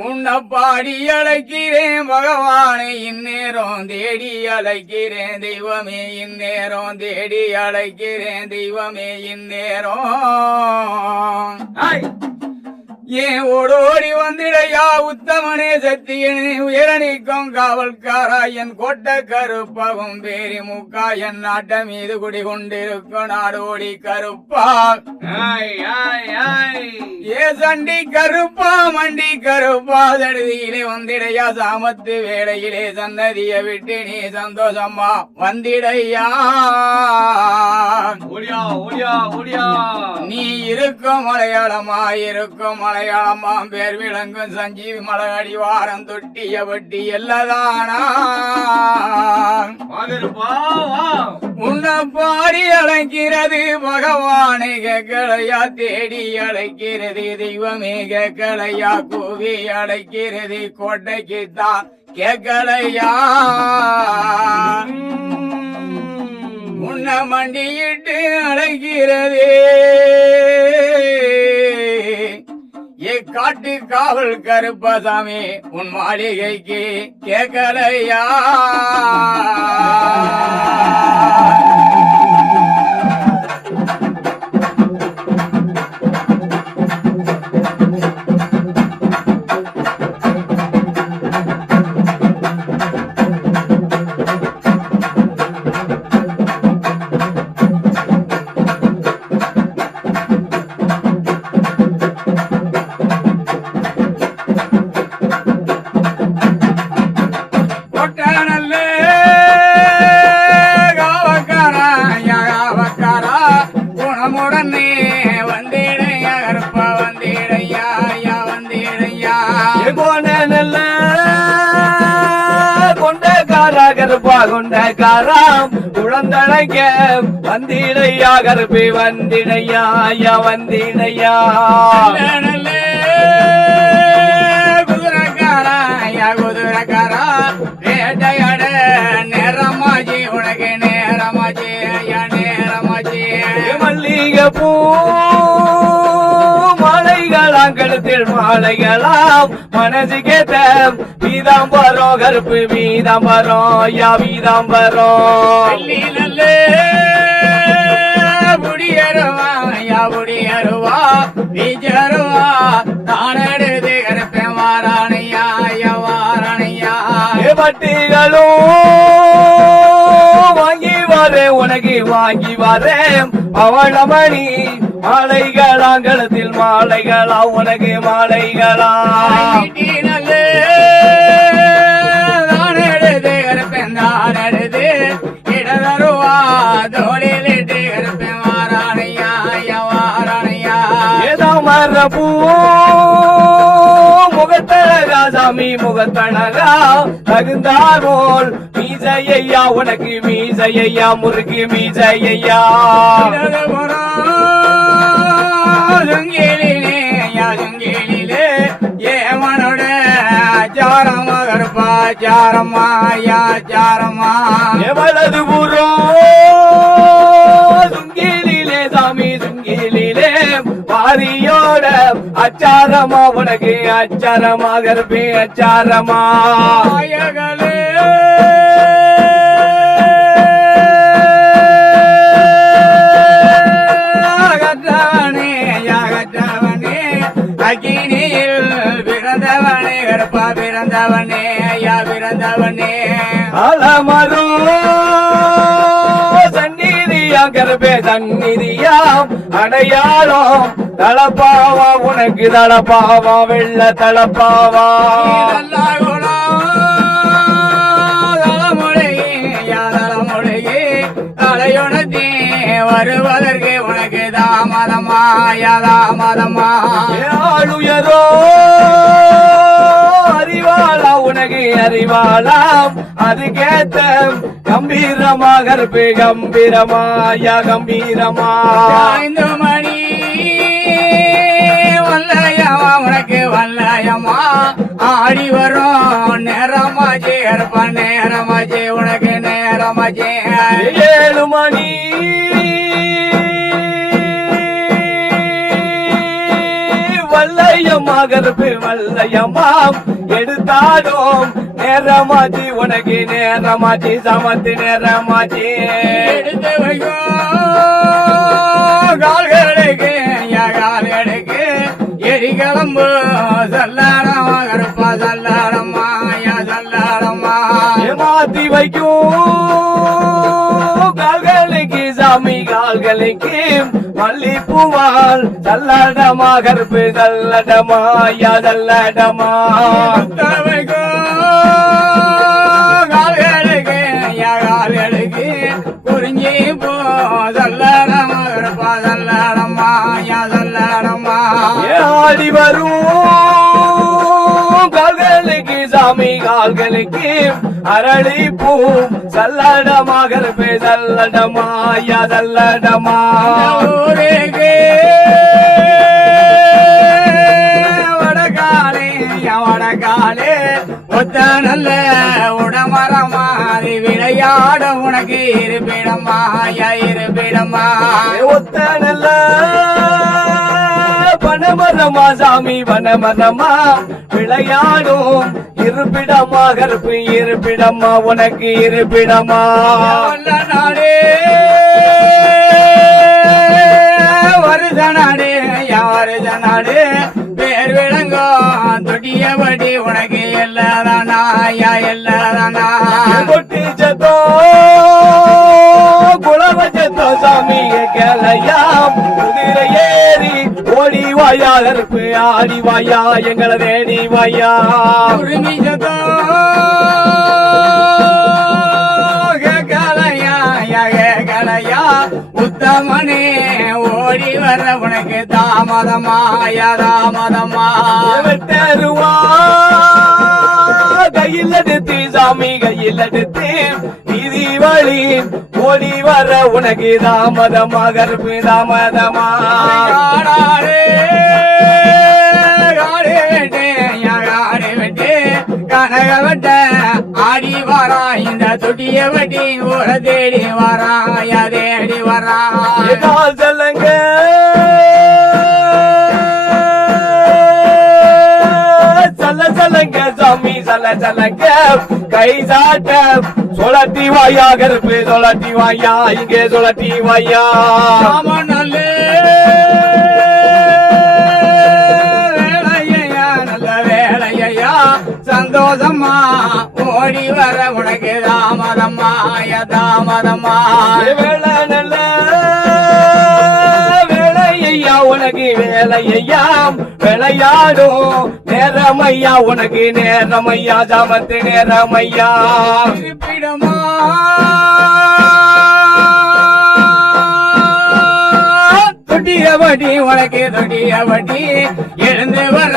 உன்னப்பாடி அழைக்கிறேன் பகவானை இந்நேரம் தேடி அழைக்கிறேன் தெய்வமே இந்நேரம் தேடி அழைக்கிறேன் தெய்வமே இந்நேரம் ஏன் ஓடோடி வந்திடையா உத்தமனே சத்தியனே உயரணிக்கும் காவல்காரா என் கொட்ட கருப்பகும் பேரி முக்கா என் நாட்ட மீது குடி கொண்டிருக்கும் நாடோடி கருப்பா ஏ சண்டி கருப்பா மண்டி கருப்பா தடுதியிலே வந்திடையா சாமத்து வேளையிலே சன்னதிய விட்டு நீ சந்தோஷமா வந்திடையா ஓடியா ஓடியா ஓடியா நீ இருக்கும் மலையாளமா இருக்கும் மலையாளமா பேர் விளங்கும் சஞ்சீவி மலையடி வாரம் தொட்டிய வட்டி எல்லாதானா உன்னை பாடி அழைக்கிறது பகவானை கேட்கலையா தேடி அழைக்கிறது தெய்வமே கேட்கலையா கூவி அழைக்கிறது கோட்டைக்கு தான் கேட்கலையா உன்னை மண்டியிட்டு அழைக்கிறது ஏ காட்டு காவல் கருப்பசாமி உன் மாளிகைக்கு கேட்கலையா கொண்டக்காராம் குழந்தழைக்க வந்திடையா கருப்பி வந்திடையா ஐயா வந்திடையா குதிரக்காரா ஐயா குதிரக்காரா வேட்டையாட நேரமாஜி உனக்கு நேரமாஜி ஐயா நேரமாஜி மல்லிகை பூ மாலைகளாம் கழுத்தில் மாலைகளாம் மனசு கேட்ட வீதாம்பரம் கருப்பு வீதாம்பரம் ஐயா வீதாம்பரம் நல்லே புடியருவா ஐயா புடியருவா வீச்சருவா தானெடுத்து கருப்பே வாரானையா ஐயா வாரானையா பட்டிகளும் வாங்கி வரேன் உனக்கு வாங்கி வரேன் பவளமணி மாலைகளாம் கழுத்தில் மாலைகளா உனக்கு மாலைகளா நல்லே தானெடுத்து கருப்பேன் தானெடுத்து இடதருவா தோளிலிட்டு கருப்பே வாரானையா ஐயா வாரானையா ஏதோ மரபூ முகத்தழகா சாமி முகத்தழகா தகுந்தாரோல் மீசையா உனக்கு மீசையா முருகு மீசையா சுங்கிலே ஐயா சுங்கிலே ஏமனோட சாரமா கருப்பா சாரமா ஐயா சாரமா எவளது புறம் சுங்கிலே சாமி சுங்கிலே வாரியோட அச்சாரமா உனக்கு அச்சாரமா கருப்பே அச்சாரமா ஆயகளே அகற்றவனே அகற்றவனே அக்கினியில் பிறந்தவனே கருப்பா பிறந்தவனே ஐயா பிறந்தவனே அலமரோ சந்நிதியா கருப்பே சந்நிதியாம் அடையாளம் தலப்பாவா உனக்கு தலப்பாவா வெள்ள தலப்பாவா தலையுணத்தே வருவதற்கு உனக்கு தாமதமா தாமதமா ஆளுயரோ அறிவாளா உனக்கு அறிவாளாம் அதுக்கேத்த கம்பீரமா கருப்பு கம்பீரமா யா கம்பீரமா 5 மணி வல்லையமா உனக்கு வல்லையமா ஆடி வரும் நேரமாச்சு கருப்பா நேரமாச்சு உனக்கு நேரமாச்சு 7 மணி வல்லையம்மா கருப்பு வல்லையம்மாம் எடுத்தாடும் நேரமாச்சு உனக்கு நேரமாச்சு சமத்து நேரமாச்சு எடுத்து வைக்கோ கால்களுக்கு கால்களுக்கு எரிக கிளம்பு சல்லாடமா கருப்பா சல்லாடமா யா சல்லாடமா ஏமாத்தி வைக்கும் கால்களுக்கு சாமி கால்களுக்கு மல்லிப்பூவால் சல்லடமா கருப்பு சல்லடமா யா சல்லடமா கால்களுக்கு யா கால்களுக்கு குறிஞ்சி போ சல்லாடமா கருப்பா சல்லாடமா யா சல்லாடமா ஆடி வரும் கால்களுக்கு சாமி கால்களுக்கு அரளி பூ சல்லடமா கருப்பு சல்லடமா யா சல்லடமா ஊருக்கு வடகாலே வடகாலே ஒத்த நல்ல உடமரமா அது விளையாட உனக்கு இருப்பிடமா யா இருப்பிடமா ஒத்த நல்ல வனமரமா சாமி வனமரமா விளையாடும் இருப்பிடமா கருப்பு இருப்பிடமா உனக்கு இருப்பிடமா வல்ல நாடே வருத நாடே யா வருத நாடே பேர் விளங்கோ தொட்டியபடி உனக்கு எல்லாதானா யா எல்லாதானா கொட்டி சத்தோ குளவ சத்தோ சாமி கேளையாம் குதிரை ஏறி ஓடி வாயா கருப்பு ஆடி வாயா எங்களை தேடி வாயா உரிமை சத்தோ கேட்கலையா யா கேட்கலையா உத்தமனே ஓடி வர உனக்கு தாமதமா யா தாமதமா வெட்டருவா கையில் எடுத்து சாமி கையில் எடுத்து நீதி வழி ஓடி வர உனக்கு தாமதமா கருப்பு தாமதமா காடாரே காடு வெட்டு யா காடு வெட்டு கனக வெட்ட ஆடி வரா இந்த தொட்டிய வெட்டி ஊர தேடி வரா யா தேடி வரா கால் செல்லுங்க சல்ல சல்லங்க சாமி சல்ல சல்லங்க கை சாட்ட சொலட்டி வாயா கருப்பு சொலட்டி வாயா இங்கே சொலட்டி வாயா நல்ல வேலையா நல்ல வேலையா சந்தோஷமா ஓடி வர உனக்கு தாமதமா யா தாமதமா வேலை நல்ல வேலையா உனக்கு வேலையா விளையாடும் நேரமையா உனக்கு நேரமையா ஜாமத்து நேரமையா இருப்பிடமா தொட்டியபடி உனக்கு தொட்டியபடி எழுந்து வர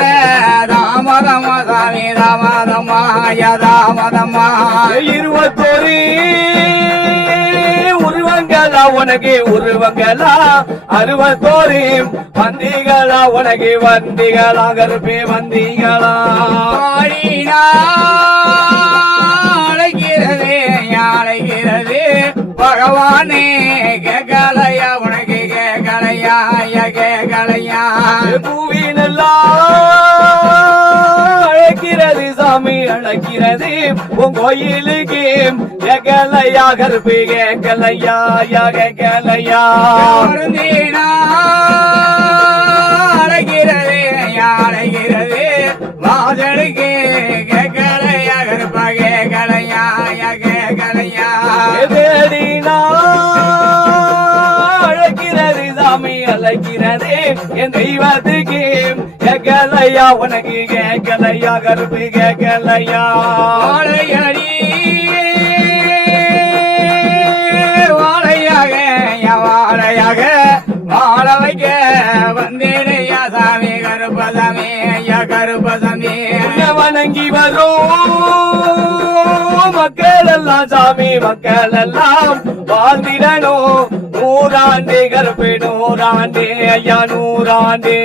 தாமதமா சாமி தாமதமா யா தாமதமா 21 உருவங்களா உனக்கு உருவங்களா 61 வந்திகளா உனக்கு வந்திகளா கருப்பே வந்திகளா அழைக்கிறது அழைக்கிறது பகவானே கேட்கலையா உனக்கு கேட்கலையா யா கேட்கலையா பூவினெல்லாம் அழைக்கிறது சாமி அழைக்கிறது உன் கோயிலுக்கு கேட்கலையா கருப்பு கேட்கலையா யா கேட்கலையா வருந்தீனா அழைக்கிறது அழைக்கிறது வாசலுக்கு கேட்கலையா கருப்பா கேட்கலையா யா கேட்கலையா தேடினா அழைக்கிறது சாமி அழைக்கிறது என் தெய்வத்துக்கு கேட்கலையா உனக்கு கேட்கலையா கருப்பு கேட்கலையா வாழையடி வாழையாக யா வாழையாக வாழ வைக்க வந்தேனையா சாமி கருப்பசாமி ஐயா கருப்பசாமி வணங்கி வரும் மக்கள் எல்லாம் சாமி மக்கள் எல்லாம் வாழ்ந்திடணும் நூறாண்டு கருப்பு நூறாண்டு ஐயா நூறாண்டு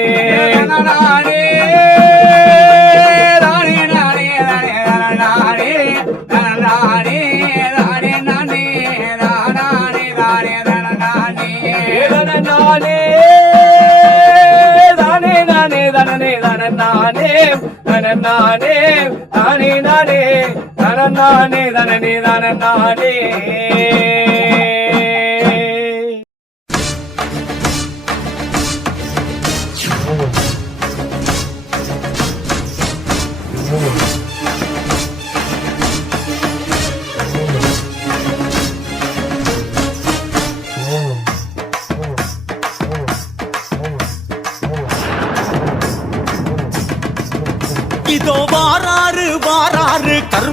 நானே நானே நானே நானே நானே நானே நானே நானே நானே நானே நானே நானே தானே நானே தானே தானே நானே தானே நானே தானே நானே தானே நானே தானே தானே நானே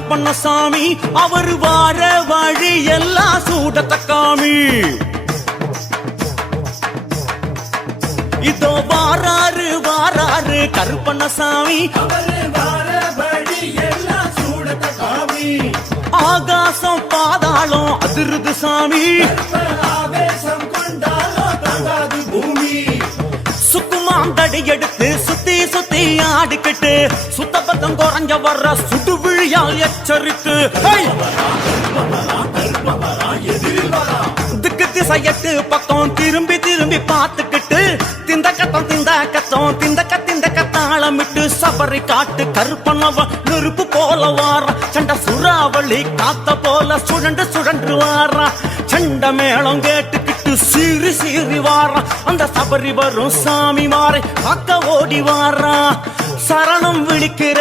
கருப்பண்ணசாமி அவர் வார வழி எல்லாம் சூடத்த காமி. இதோ வாராரு வாராரு கருப்பண்ணசாமி ஆகாசம் பாதாளம் அதிருது சாமி. சுக்குமாந்தடி எடுத்து சுத்தி சுத்தி ஆடிக்கிட்டு சுத்தபத்தம் குறைஞ்ச வர்ற சுடு விழியால் எச்சரித்து திக்கு திசையட்டு பக்கம் திரும்பி திரும்பி பார்த்துக்கிட்டு திந்த கத்தாளமிட்டு சபரி காட்டு கருப்பனவ நெருப்பு போல வாரா. சண்ட சுறாவளி காத்த போல சுழண்டு சுழன்று வாரா. சண்ட மேளம் கேட்டுக்கிட்டு சீறி சீறி வாரா. அந்த சபரி வரும் சாமி மாறை காக்க ஓடி வாரா. சரணம் விழிக்கிற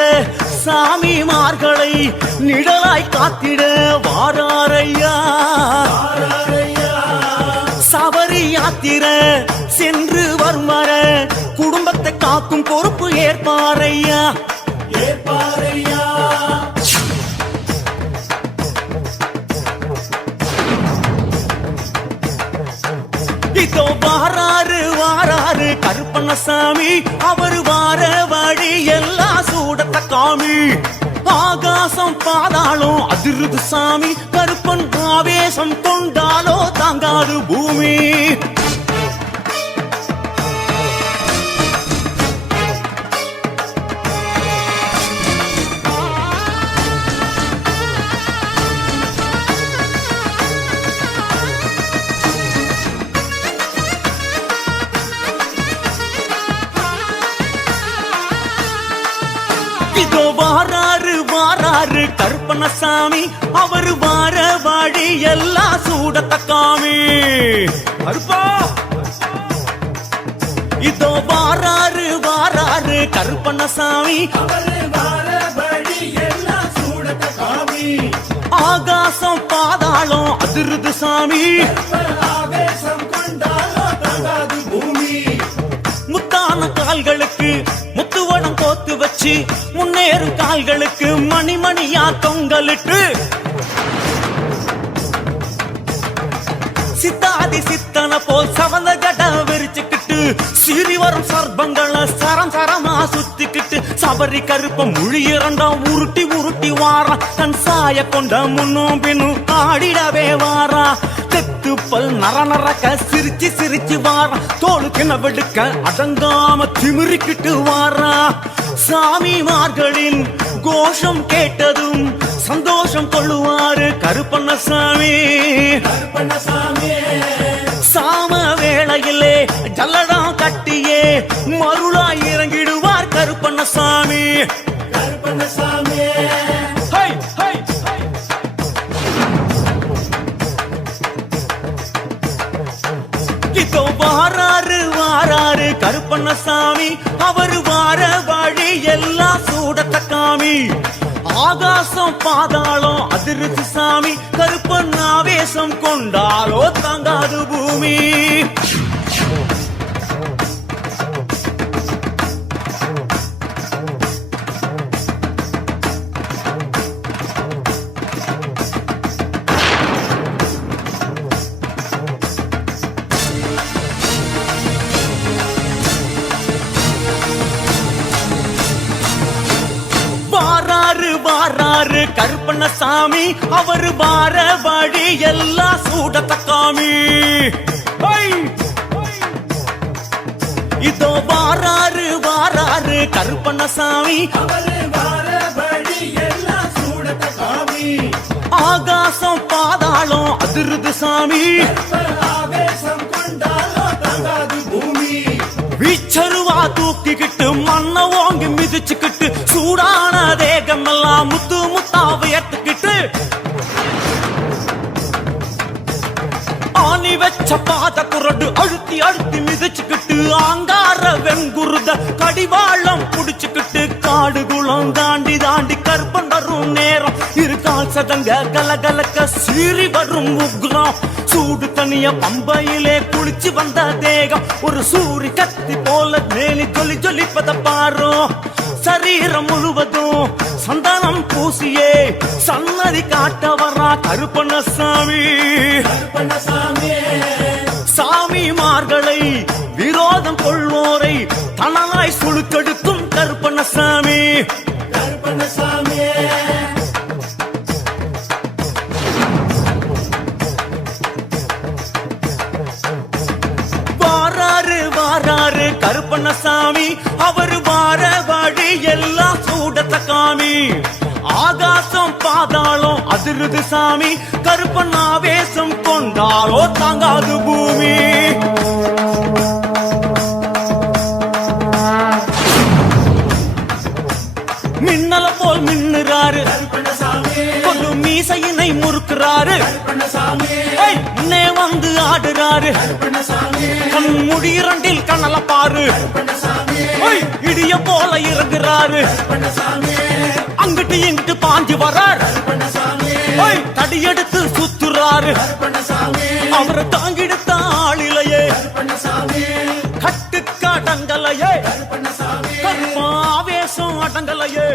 சாமிமார்களை நிழலாய் காத்திட வாராரையா. சபரி யாத்திர சென்று வரும் வர குடும்பத்தை காக்கும் பொறுப்பு ஏற்பாரையா. இதோ வாராரு வாராரு கருப்பண்ணசாமி அவர் வார வழி எல்லாம் சூடத்த காமி. ஆகாசம் பாதாளம் அதிருது சாமி. கருப்பன் ஆவேசம் கொண்டாலோ தாங்காது பூமி. இதோ வாராரு வாராரு கருப்பண்ணசாமி அவர் வார வழி எல்லாம் சூடத்த காமி. கருப்பா இதோ வாராரு வாராரு கருப்பண்ணசாமி ஆகாசம் பாதாளம் அதிருது சாமி. முத்தான கால்களுக்கு முத்துவடம் கோத்து வச்சு முன்னேறும் கால்களுக்கு மணிமணியா தொங்கலிட்டு சித்தாதி சித்தன போல் சவந்த ஜட விரிச்சுக்கிட்டு சீறி வரும் சர்பங்களை சரம் சரமா சுத்திக்கிட்டு சபரி கருப்ப மொழி இரண்டாம் உருட்டி உருட்டி வாரா. தன் சாய கொண்ட முன்னும் பின்னும் ஆடிடவே வாரா. தெத்துப்பல் நர நரக்க சிரிச்சு சிரிச்சு வாரா. தோளுக்கு நவெடுக்க அடங்காம திமிரிக்கிட்டு வாரா. சாமிமார்களின் கோஷம் கேட்டதும் சந்தோஷம் கொள்ளுவாரு கருப்பண்ணசாமி. சாம வேளையிலே ஜல்லடம் கட்டியே மருளாய் இறங்கிடுவார் கருப்பண்ணசாமி. இதோ வாராரு வாராரு கருப்பண்ணசாமி அவர் வார வழி எல்லாம் சூடத்த காமி. ஆகாசம் பாதாளம் அதிருது சாமி. கருப்பன் ஆவேசம் கொண்டாலோ தாங்காது பூமி. வாராரு கருப்பண்ணசாமி அவர் வார வழி எல்லாம் சூடத்த காமி. இதோ வாராரு வாராரு கருப்பண்ணசாமி ஆகாசம் பாதாளம் அதிருது சாமி. வீச்சருவா தூக்கிக்கிட்டு மண்ண வாங்கி மிதிச்சுக்கிட்டு சூடான தேகம் எல்லாம் முத்து முத்தாவை ஏத்துக்கிட்டு ஆணி வச்ச பாத குரடு அழுத்தி அழுத்தி மிதிச்சுக்கிட்டு ஆங்கார வெங்குருத கடிவாளம் புடிச்சுக்கிட்டு காடு குளம் தாண்டி தாண்டி கருப்பன் வரும் நேரம் இருக்கால் சதங்க கலகலக்க சீறி வரும் உக்ரம். சூடு தனிய பம்பையிலே குளிச்சு வந்த தேகம் ஒரு சூரி கத்தி போல மேலி ஜொலி ஜொலிப்பத பாரும். சரீரம் முழுவதும் சந்தனம் பூசியே சன்னதி காட்ட வர்றா கருப்பண்ணசாமி. சாமிமார்களை விரோதம் கொள்வோரை தனலாய் சுழுக்கெடுக்கும் கருப்பண்ணசாமி. வாராரு வாராரு கருப்பண்ணசாமி, அவர் வார வழி எல்லாம் சூடத்த காமி. ஆகாசம் பாதாளம் அதிருது சாமி, கருப்பன் ஆவேசம் கொண்டாலோ தாங்காது பூமி. மின்னல போல் மின்னுறாரு கொண்டு மீசையினை முறுக்குறாரு. ஏய், முன்னே வந்து ஆடுறாரு கண் முடி இரண்டில் கண்ணல பாரு. ஏய், இடிய போல இறங்குறாரு அங்கிட்டு இங்கிட்டு பாஞ்சு வர்றார். ஏய், தடியெடுத்து சுத்துறாரு அவரை தாங்கிடுத்த ஆளிலையே கட்டுக்கு அடங்கலையே கருப்பாவேசம் அடங்கலையே.